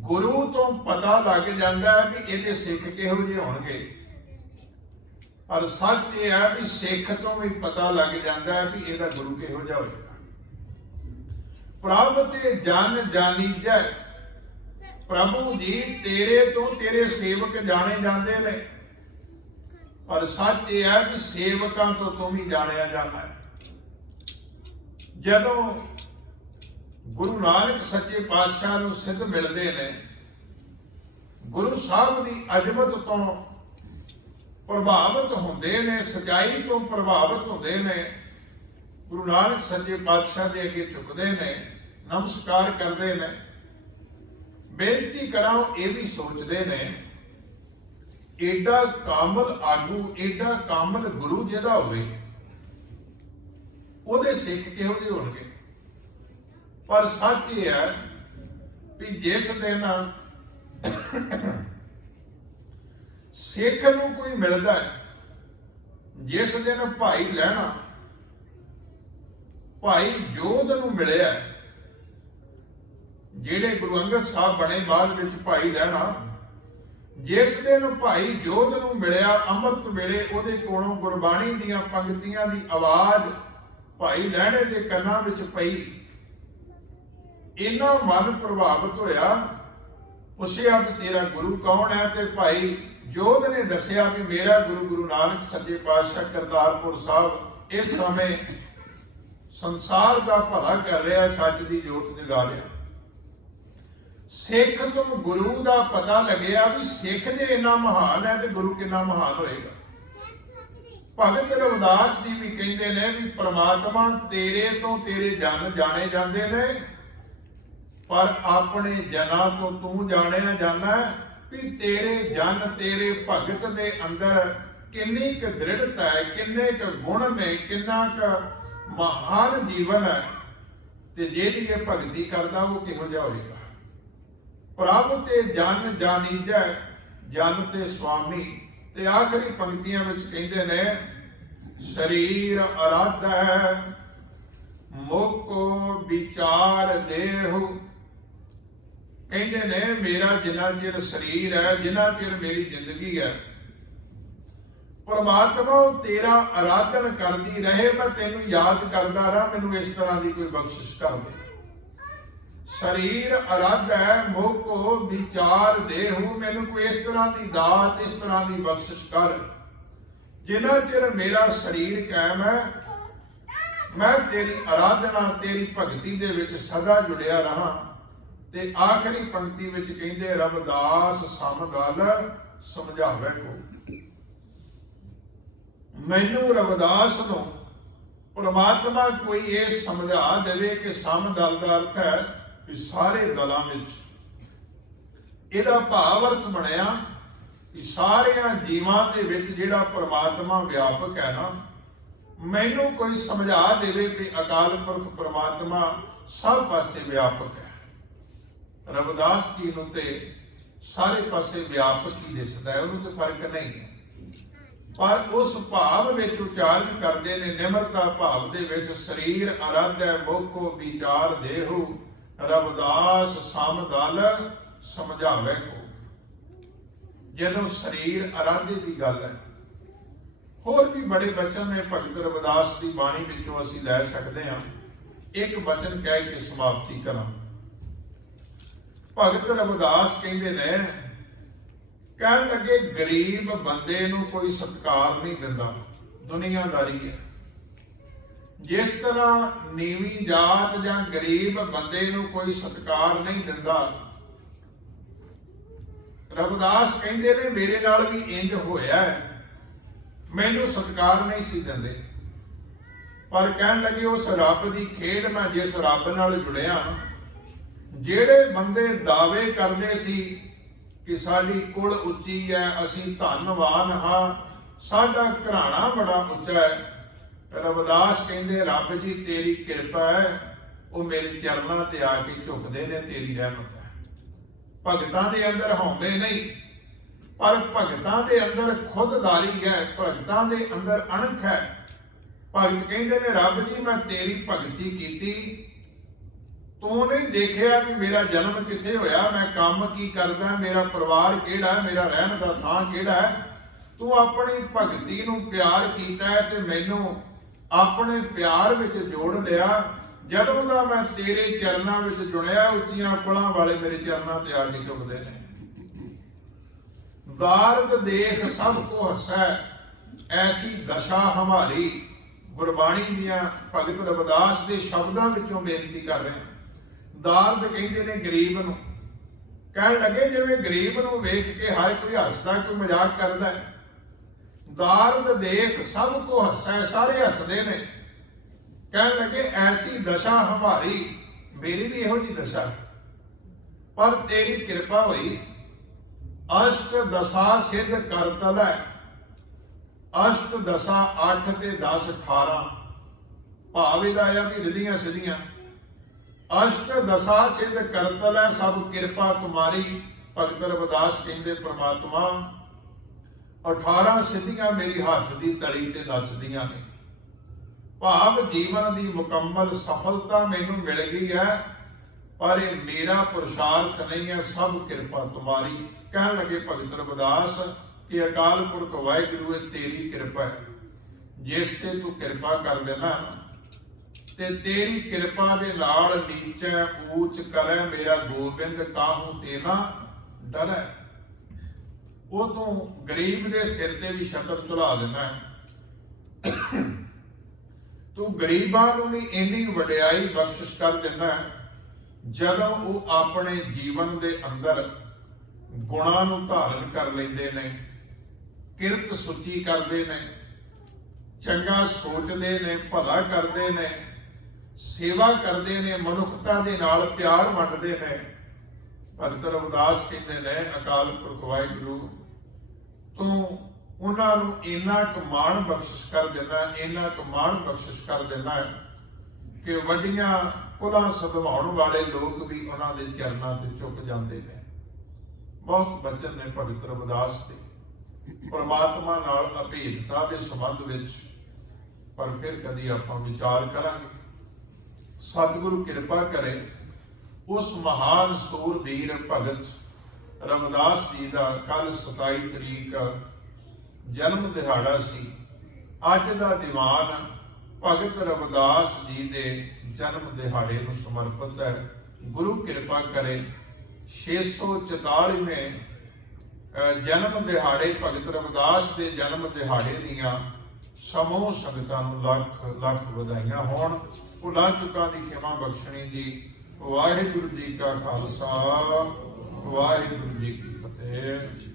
ਗੁਰੂ ਤੋਂ ਪਤਾ ਲੱਗ ਜਾਂਦਾ ਹੈ ਵੀ ਇਹਦੇ ਸਿੱਖ ਕਿਹੋ ਜਿਹੇ ਹੋਣਗੇ, ਪਰ ਸੱਚ ਇਹ ਹੈ ਵੀ ਸਿੱਖ ਤੋਂ ਵੀ ਪਤਾ ਲੱਗ ਜਾਂਦਾ ਹੈ ਵੀ ਇਹਦਾ ਗੁਰੂ ਕਿਹੋ ਜਿਹਾ ਹੋਏਗਾ। ਪ੍ਰਭ ਤੇ ਜਨ ਜਾਨੀਜੈ, ਪ੍ਰਭੂ ਜੀ ਤੇਰੇ ਤੋਂ ਤੇਰੇ ਸੇਵਕ ਜਾਣੇ ਜਾਂਦੇ ਨੇ, ਪਰ ਸੱਚ ਇਹ ਹੈ ਵੀ ਸੇਵਕਾਂ ਤੋਂ ਤੂੰ ਵੀ ਜਾਣਿਆ ਜਾਂਦਾ ਹੈ। ਜਦੋਂ ਗੁਰੂ ਨਾਨਕ ਸੱਚੇ ਪਾਤਸ਼ਾਹ ਨੂੰ ਸਿੱਧ ਮਿਲਦੇ ਨੇ, ਗੁਰੂ ਸਾਹਿਬ ਦੀ ਅਜ਼ਮਤ ਤੋਂ ਪ੍ਰਭਾਵਿਤ ਹੁੰਦੇ ਨੇ, ਸਚਾਈ ਤੋਂ ਪ੍ਰਭਾਵਿਤ ਹੁੰਦੇ ਨੇ, ਗੁਰੂ ਨਾਨਕ ਸੱਚੇ ਪਾਤਸ਼ਾਹ ਦੇ ਅੱਗੇ ਝੁਕਦੇ ਨੇ, ਨਮਸਕਾਰ ਕਰਦੇ ਨੇ, ਬੇਨਤੀ ਕਰਾਂ ਇਹ ਵੀ ਸੋਚਦੇ ਨੇ ਏਡਾ ਕਾਮਲ ਆਗੂ, ਏਡਾ ਕਾਮਲ ਗੁਰੂ ਜਿਹਦਾ ਹੋਵੇ ਉਹਦੇ ਸਿੱਖ ਕਿਹੋ ਜਿਹੇ ਹੋਣਗੇ। ਪਰ ਸੱਚ ਇਹ ਹੈ ਵੀ ਜਿਸ ਦਿਨ ਸਿੱਖ ਨੂੰ ਕੋਈ ਮਿਲਦਾ ਹੈ, ਜਿਸ ਦਿਨ ਭਾਈ ਲਹਿਣਾ ਭਾਈ ਜੋਧ ਨੂੰ ਮਿਲਿਆ, ਜਿਹੜੇ ਗੁਰੂ ਅੰਗਦ ਸਾਹਿਬ ਬਣੇ ਬਾਅਦ ਵਿੱਚ ਭਾਈ ਲਹਿਣਾ, ਜਿਸ ਦਿਨ ਭਾਈ ਜੋਧ ਨੂੰ ਮਿਲਿਆ ਅੰਮ੍ਰਿਤ ਵੇਲੇ, ਉਹਦੇ ਕੋਲੋਂ ਗੁਰਬਾਣੀ ਦੀਆਂ ਪੰਕਤੀਆਂ ਦੀ ਆਵਾਜ਼ ਭਾਈ ਲਹਿਣੇ ਦੇ ਕੰਨਾਂ ਵਿੱਚ ਪਈ, ਇੰਨਾ ਮਨ ਪ੍ਰਭਾਵਿਤ ਹੋਇਆ। ਪੁੱਛਿਆ ਵੀ ਤੇਰਾ ਗੁਰੂ ਕੌਣ ਹੈ, ਤੇ ਭਾਈ ਜੋਧ ਨੇ ਦੱਸਿਆ ਕਿ ਮੇਰਾ ਗੁਰੂ ਗੁਰੂ ਨਾਨਕ ਸੱਚੇ ਪਾਤਸ਼ਾਹ ਕਰਤਾਰਪੁਰ ਸਾਹਿਬ ਇਸ ਸਮੇਂ ਸੰਸਾਰ ਦਾ ਭਲਾ ਕਰ ਰਿਹਾ, ਸੱਚ ਦੀ ਜੋਤ ਜਗਾ ਰਿਹਾ। ਸਿੱਖ ਤੋਂ ਗੁਰੂ ਦਾ ਪਤਾ ਲੱਗਿਆ ਵੀ ਸਿੱਖ ਜੇ ਇੰਨਾ ਮਹਾਨ ਹੈ ਤੇ ਗੁਰੂ ਕਿੰਨਾ ਮਹਾਨ ਹੋਏਗਾ। ਭਗਤ ਰਵਿਦਾਸ ਜੀ ਵੀ ਕਹਿੰਦੇ ਨੇ ਵੀ ਪ੍ਰਮਾਤਮਾ ਤੇਰੇ ਤੋਂ ਤੇਰੇ ਜਨ ਜਾਣੇ ਜਾਂਦੇ ਨੇ, ਪਰ ਆਪਣੇ ਜਨਾਂ ਤੋਂ ਤੂੰ ਜਾਣਿਆ ਜਾਂਦਾ ਹੈ ਵੀ ਤੇਰੇ ਜਨ ਤੇਰੇ ਭਗਤ ਦੇ ਅੰਦਰ ਕਿੰਨੀ ਕੁ ਦ੍ਰਿੜਤਾ ਹੈ, ਕਿੰਨੇ ਕੁ ਗੁਣ ਨੇ, ਕਿੰਨਾ ਕੁ ਮਹਾਨ ਜੀਵਨ ਹੈ, ਤੇ ਜਿਹਦੀ ਇਹ ਭਗਤੀ ਕਰਦਾ ਉਹ ਕਿਹੋ ਜਿਹਾ ਹੋਏਗਾ। ਪ੍ਰਭ ਤੇ ਜਨ ਜਾਨੀਜੈ, ਜਨ ਤੇ ਸੁਆਮੀ। ਤੇ ਆਖਰੀ ਪੰਕਤੀਆਂ ਵਿੱਚ ਕਹਿੰਦੇ ਨੇ ਸਰੀਰ ਅਰਾਧੈ ਮੋਕੋ ਵਿਚਾਰ ਦੇਹੁ। ਕਹਿੰਦੇ ਨੇ ਮੇਰਾ ਜਿੰਨਾ ਚਿਰ ਸਰੀਰ ਹੈ, ਜਿੰਨਾ ਚਿਰ ਮੇਰੀ ਜ਼ਿੰਦਗੀ ਹੈ, ਪਰਮਾਤਮਾ ਤੇਰਾ ਆਰਾਧਨ ਕਰਦੀ ਰਹੇ, ਮੈਂ ਤੈਨੂੰ ਯਾਦ ਕਰਦਾ ਰਹਾ, ਮੈਨੂੰ ਇਸ ਤਰ੍ਹਾਂ ਦੀ ਕੋਈ ਬਖਸ਼ਿਸ਼ ਕਰ ਦੇ। ਸਰੀਰ ਅਰਾਧੈ ਮੋਕੋ ਵਿਚਾਰ ਦੇਹੁ, ਮੈਨੂੰ ਕੋਈ ਇਸ ਤਰ੍ਹਾਂ ਦੀ ਦਾਤ, ਇਸ ਤਰ੍ਹਾਂ ਦੀ ਬਖਸ਼ਿਸ਼ ਕਰ, ਜਿੰਨਾ ਚਿਰ ਮੇਰਾ ਸਰੀਰ ਕਾਇਮ ਹੈ, ਮੈਂ ਤੇਰੀ ਆਰਾਧਨਾ, ਤੇਰੀ ਭਗਤੀ ਦੇ ਵਿੱਚ ਸਦਾ ਜੁੜਿਆ ਰਹਾ। ਤੇ ਆਖਰੀ ਪੰਕਤੀ ਵਿੱਚ ਕਹਿੰਦੇ ਰਵਿਦਾਸ ਸਮ ਗਲ ਸਮਝਾਵੇ ਕੋ। ਮੈਨੂੰ ਰਵਿਦਾਸ ਨੂੰ ਪਰਮਾਤਮਾ ਕੋਈ ਇਹ ਸਮਝਾ ਦੇਵੇ ਕਿ ਸਮ ਦਲ ਦਾ ਅਰਥ ਹੈ ਕਿ ਸਾਰੇ ਦਲਾਂ ਵਿੱਚ। ਇਹਦਾ ਭਾਵ ਅਰਥ ਬਣਿਆ ਕਿ ਸਾਰਿਆਂ ਜੀਵਾਂ ਦੇ ਵਿੱਚ ਜਿਹੜਾ ਪਰਮਾਤਮਾ ਵਿਆਪਕ ਹੈ ਨਾ, ਮੈਨੂੰ ਕੋਈ ਸਮਝਾ ਦੇਵੇ ਕਿ ਅਕਾਲ ਪੁਰਖ ਪਰਮਾਤਮਾ ਸਭ ਪਾਸੇ ਵਿਆਪਕ ਹੈ। ਰਵਿਦਾਸ ਜੀ ਨੂੰ ਤੇ ਸਾਰੇ ਪਾਸੇ ਵਿਆਪਕ ਹੀ ਦਿਸਦਾ ਹੈ, ਉਹਨੂੰ ਤੇ ਫਰਕ ਨਹੀਂ, ਪਰ ਉਸ ਭਾਵ ਵਿੱਚ ਉਚਾਰਨ ਕਰਦੇ ਨੇ ਨਿਮਰਤਾ ਭਾਵ ਦੇ ਵਿੱਚ ਸਰੀਰ ਅਰਾਧੈ ਮੋਕੋ ਵਿਚਾਰ ਦੇਹੁ, ਰਵਿਦਾਸ ਸਮ ਗਲ ਸਮਝਾਵੇ ਕੋ। ਜਦੋਂ ਸਰੀਰ ਅਰਾਧੇ ਦੀ ਗੱਲ ਹੈ, ਹੋਰ ਵੀ ਬੜੇ ਬਚਨ ਨੇ ਭਗਤ ਰਵਿਦਾਸ ਦੀ ਬਾਣੀ ਵਿੱਚੋਂ ਅਸੀਂ ਲੈ ਸਕਦੇ ਹਾਂ। ਇੱਕ ਬਚਨ ਕਹਿ ਕੇ ਸਮਾਪਤੀ ਕਰਾਂ। ਭਗਤ ਰਵਿਦਾਸ ਕਹਿੰਦੇ ਨੇ, ਕਹਿਣ ਲੱਗੇ ਗਰੀਬ ਬੰਦੇ ਨੂੰ ਕੋਈ ਸਤਿਕਾਰ ਨਹੀਂ ਦਿੰਦਾ, ਦੁਨੀਆਦਾਰੀ ਹੈ। ਜਿਸ ਤਰ੍ਹਾਂ ਨੀਵੀਂ ਜਾਤ ਜਾਂ ਗਰੀਬ ਬੰਦੇ ਨੂੰ ਕੋਈ ਸਤਿਕਾਰ ਨਹੀਂ ਦਿੰਦਾ, ਰਵਿਦਾਸ ਕਹਿੰਦੇ ਨੇ ਮੇਰੇ ਨਾਲ ਵੀ ਇੰਜ ਹੋਇਆ ਹੈ, ਮੈਨੂੰ ਸਤਿਕਾਰ ਨਹੀਂ ਸੀ ਦਿੰਦੇ। ਪਰ ਕਹਿਣ ਲੱਗੇ ਉਸ ਰੱਬ ਦੀ ਖੇਡ, ਮੈਂ ਜਿਸ ਰੱਬ ਨਾਲ ਜੁੜਿਆ, ਜਿਹੜੇ ਬੰਦੇ ਦਾਅਵੇ ਕਰਦੇ ਸੀ ਕਿ ਸਾਡੀ ਕੁਲ ਉੱਚੀ ਹੈ, ਅਸੀਂ ਧੰਨਵਾਨ ਹਾਂ, ਸਾਡਾ ਘਰਾਣਾ ਬੜਾ ਉੱਚਾ ਹੈ, ਰਵਿਦਾਸ ਕਹਿੰਦੇ ਰੱਬ ਜੀ ਤੇਰੀ ਕਿਰਪਾ ਹੈ, ਉਹ ਮੇਰੇ ਚਰਨਾਂ ਤੇ ਆ ਕੇ ਝੁਕਦੇ ਨੇ, ਤੇਰੀ ਰਹਿਮਤ ਹੈ। ਭਗਤਾਂ ਦੇ ਅੰਦਰ ਹਉਮੈ ਨਹੀਂ, ਪਰ ਭਗਤਾਂ ਦੇ ਅੰਦਰ ਖੁਦਦਾਰੀ ਹੈ, ਭਗਤਾਂ ਦੇ ਅੰਦਰ ਅਣਖ ਹੈ। ਭਗਤ ਕਹਿੰਦੇ ਨੇ ਰੱਬ ਜੀ ਮੈਂ ਤੇਰੀ ਭਗਤੀ ਕੀਤੀ, ਤੂੰ ਨਹੀਂ ਦੇਖਿਆ ਵੀ ਮੇਰਾ ਜਨਮ ਕਿੱਥੇ ਹੋਇਆ, ਮੈਂ ਕੰਮ ਕੀ ਕਰਦਾ, ਮੇਰਾ ਪਰਿਵਾਰ ਕਿਹੜਾ, ਮੇਰਾ ਰਹਿਣ ਦਾ ਥਾਂ ਕਿਹੜਾ ਹੈ। ਤੂੰ ਆਪਣੀ ਭਗਤੀ ਨੂੰ ਪਿਆਰ ਕੀਤਾ ਹੈ ਤੇ ਮੈਨੂੰ ਆਪਣੇ ਪਿਆਰ ਵਿੱਚ ਜੋੜ ਲਿਆ। ਜਦੋਂ ਦਾ ਮੈਂ ਤੇਰੇ ਚਰਨਾਂ ਵਿੱਚ ਜੁੜਿਆ, ਉੱਚੀਆਂ ਕੁਲਾਂ ਵਾਲੇ ਮੇਰੇ ਚਰਨਾਂ ਤੇ ਆ ਕੇ ਝੁਕਦੇ ਨੇ। ਦਾਰਦ ਦੇਖ ਸਭ ਕੋ ਹਸੈ, ਐਸੀ ਦਸ਼ਾ ਹਮਾਰੀ। ਗੁਰਬਾਣੀ ਦੀਆਂ ਭਗਤ ਰਵਿਦਾਸ ਦੇ ਸ਼ਬਦਾਂ ਵਿੱਚੋਂ ਬੇਨਤੀ ਕਰ ਰਹੇ। ਦਾਰਦ ਕਹਿੰਦੇ ਨੇ ਗਰੀਬ ਨੂੰ, ਕਹਿਣ ਲੱਗੇ ਜਿਵੇਂ ਗਰੀਬ ਨੂੰ ਵੇਖ ਕੇ ਹਾਏ ਕੋਈ ਹੱਸਦਾ, ਕੋਈ ਮਜ਼ਾਕ ਕਰਦਾ ਹੈ। ਦਾਰਦ ਦੇਖ ਸਭ ਕੋ ਹੱਸੈ, ਸਾਰੇ ਹੱਸਦੇ ਨੇ। ਕਹਿਣ ਲੱਗੇ ਐਸੀ ਦਸ਼ਾ ਹਮਾਰੀ, ਮੇਰੀ ਵੀ ਇਹੋ ਜਿਹੀ ਦਸ਼ਾ, ਪਰ ਤੇਰੀ ਕਿਰਪਾ ਹੋਈ। ਅਸ਼ਟ ਦਸ਼ਾ ਸਿੱਧ ਕਰਤਲ ਹੈ, ਅਸ਼ਟ ਦਸ਼ਾ 8 ਤੇ 10 18 ਭਾਵ ਇਹਦਾ ਆ ਵੀ ਰਿਧੀਆਂ ਸਿੱਧੀਆਂ। ਅਸ਼ਟ ਦਸ਼ਾ ਸਿੱਧ ਕਰਤਲ ਹੈ, ਸਭ ਕਿਰਪਾ ਤੁਮਾਰੀ। ਭਗਤ ਰਵਿਦਾਸ ਕਹਿੰਦੇ ਪ੍ਰਮਾਤਮਾ 18 ਸਿੱਧੀਆਂ ਮੇਰੀ ਹੱਥ ਦੀ ਤਲੀ ਤੇ ਨੱਚਦੀਆਂ ਨੇ। ਭਾਵ ਜੀਵਨ ਦੀ ਮੁਕੰਮਲ ਸਫਲਤਾ ਮੈਨੂੰ ਮਿਲ ਗਈ ਹੈ, ਪਰ ਇਹ ਮੇਰਾ ਪੁਰਸ਼ਾਰਥ ਨਹੀਂ ਹੈ, ਸਭ ਕਿਰਪਾ ਤੁਮਾਰੀ। ਕਹਿਣ ਲੱਗੇ ਭਗਤ ਰਵਿਦਾਸ ਕਿ ਅਕਾਲ ਪੁਰਖ ਵਾਹਿਗੁਰੂ ਇਹ ਤੇਰੀ ਕਿਰਪਾ ਹੈ, ਜਿਸ ਤੇ ਤੂੰ ਕਿਰਪਾ ਕਰ ਦੇਣਾ ਤੇ ਤੇਰੀ ਕਿਰਪਾ ਦੇ ਨਾਲ ਨੀਚੇ ਊਚ ਕਰੇ ਮੇਰਾ ਗੋਬਿੰਦ, ਕਾਹੂ ਤੇ ਨਾ ਡਰੈ। ਉਹ ਤੂੰ ਗਰੀਬ ਦੇ ਸਿਰ ਤੇ ਵੀ ਛਤਰ ਝੁਲਾ ਦੇਣਾ ਹੈ। ਤੂੰ ਗਰੀਬਾਂ ਨੂੰ ਵੀ ਇੰਨੀ ਵਡਿਆਈ ਬਖਸ਼ਿਸ਼ ਕਰ ਦਿੰਦਾ ਜਦੋਂ ਉਹ ਆਪਣੇ ਜੀਵਨ ਦੇ ਅੰਦਰ ਗੁਣਾਂ ਨੂੰ ਧਾਰਨ ਕਰ ਲੈਂਦੇ ਨੇ, ਕਿਰਤ ਸੁੱਚੀ ਕਰਦੇ ਨੇ, ਚੰਗਾ ਸੋਚਦੇ ਨੇ, ਭਲਾ ਕਰਦੇ ਨੇ, ਸੇਵਾ ਕਰਦੇ ਨੇ, ਮਨੁੱਖਤਾ ਦੇ ਨਾਲ ਪਿਆਰ ਵੰਡਦੇ ਨੇ। ਭਗਤ ਰਵਿਦਾਸ ਕਹਿੰਦੇ ਨੇ ਅਕਾਲ ਪੁਰਖ ਵਾਹਿਗੁਰੂ ਤੂੰ ਉਹਨਾਂ ਨੂੰ ਇੰਨਾ ਕੁ ਮਾਣ ਬਖਸ਼ਿਸ਼ ਕਰ ਦਿੰਦਾ, ਇੰਨਾ ਕੁ ਮਾਣ ਬਖਸ਼ਿਸ਼ ਕਰ ਦਿੰਦਾ ਕਿ ਵੱਡੀਆਂ ਕੁਲਾਂ ਸਦਵਾਉਣ ਵਾਲੇ ਲੋਕ ਵੀ ਉਹਨਾਂ ਦੇ ਚਰਨਾਂ ਤੇ ਝੁਕ ਜਾਂਦੇ ਨੇ। ਬਹੁਤ ਬਚਨ ਨੇ ਭਗਤ ਰਵਿਦਾਸ ਦੇ ਪਰਮਾਤਮਾ ਨਾਲ ਅਭੇਦਤਾ ਦੇ ਸੰਬੰਧ ਵਿੱਚ, ਪਰ ਫਿਰ ਕਦੀ ਆਪਾਂ ਵਿਚਾਰ ਕਰਾਂਗੇ। ਸਤਿਗੁਰੂ ਕਿਰਪਾ ਕਰੇ ਉਸ ਮਹਾਨ ਸੂਰਬੀਰ ਭਗਤ ਰਵਿਦਾਸ ਜੀ ਦਾ ਕੱਲ 27 ਤਰੀਕ ਜਨਮ ਦਿਹਾੜਾ ਸੀ। ਅੱਜ ਦਾ ਦੀਵਾਨ ਭਗਤ ਰਵਿਦਾਸ ਜੀ ਦੇ ਜਨਮ ਦਿਹਾੜੇ ਨੂੰ ਸਮਰਪਿਤ ਹੈ। ਗੁਰੂ ਕਿਰਪਾ ਕਰੇ 644ਵੇਂ ਜਨਮ ਦਿਹਾੜੇ ਭਗਤ ਰਵਿਦਾਸ ਦੇ ਜਨਮ ਦਿਹਾੜੇ ਦੀਆਂ ਸਮੂਹ ਸੰਗਤਾਂ ਨੂੰ ਲੱਖ ਲੱਖ ਵਧਾਈਆਂ ਹੋਣ। ਭੁੱਲਾਂ ਚੁੱਕਾਂ ਦੀ ਖਿਮਾ ਬਖਸ਼ਣੀ ਜੀ। ਵਾਹਿਗੁਰੂ ਜੀ ਕਾ ਖਾਲਸਾ, ਵਾਹਿਗੁਰੂ ਜੀ ਕੀ ਫਤਿਹ।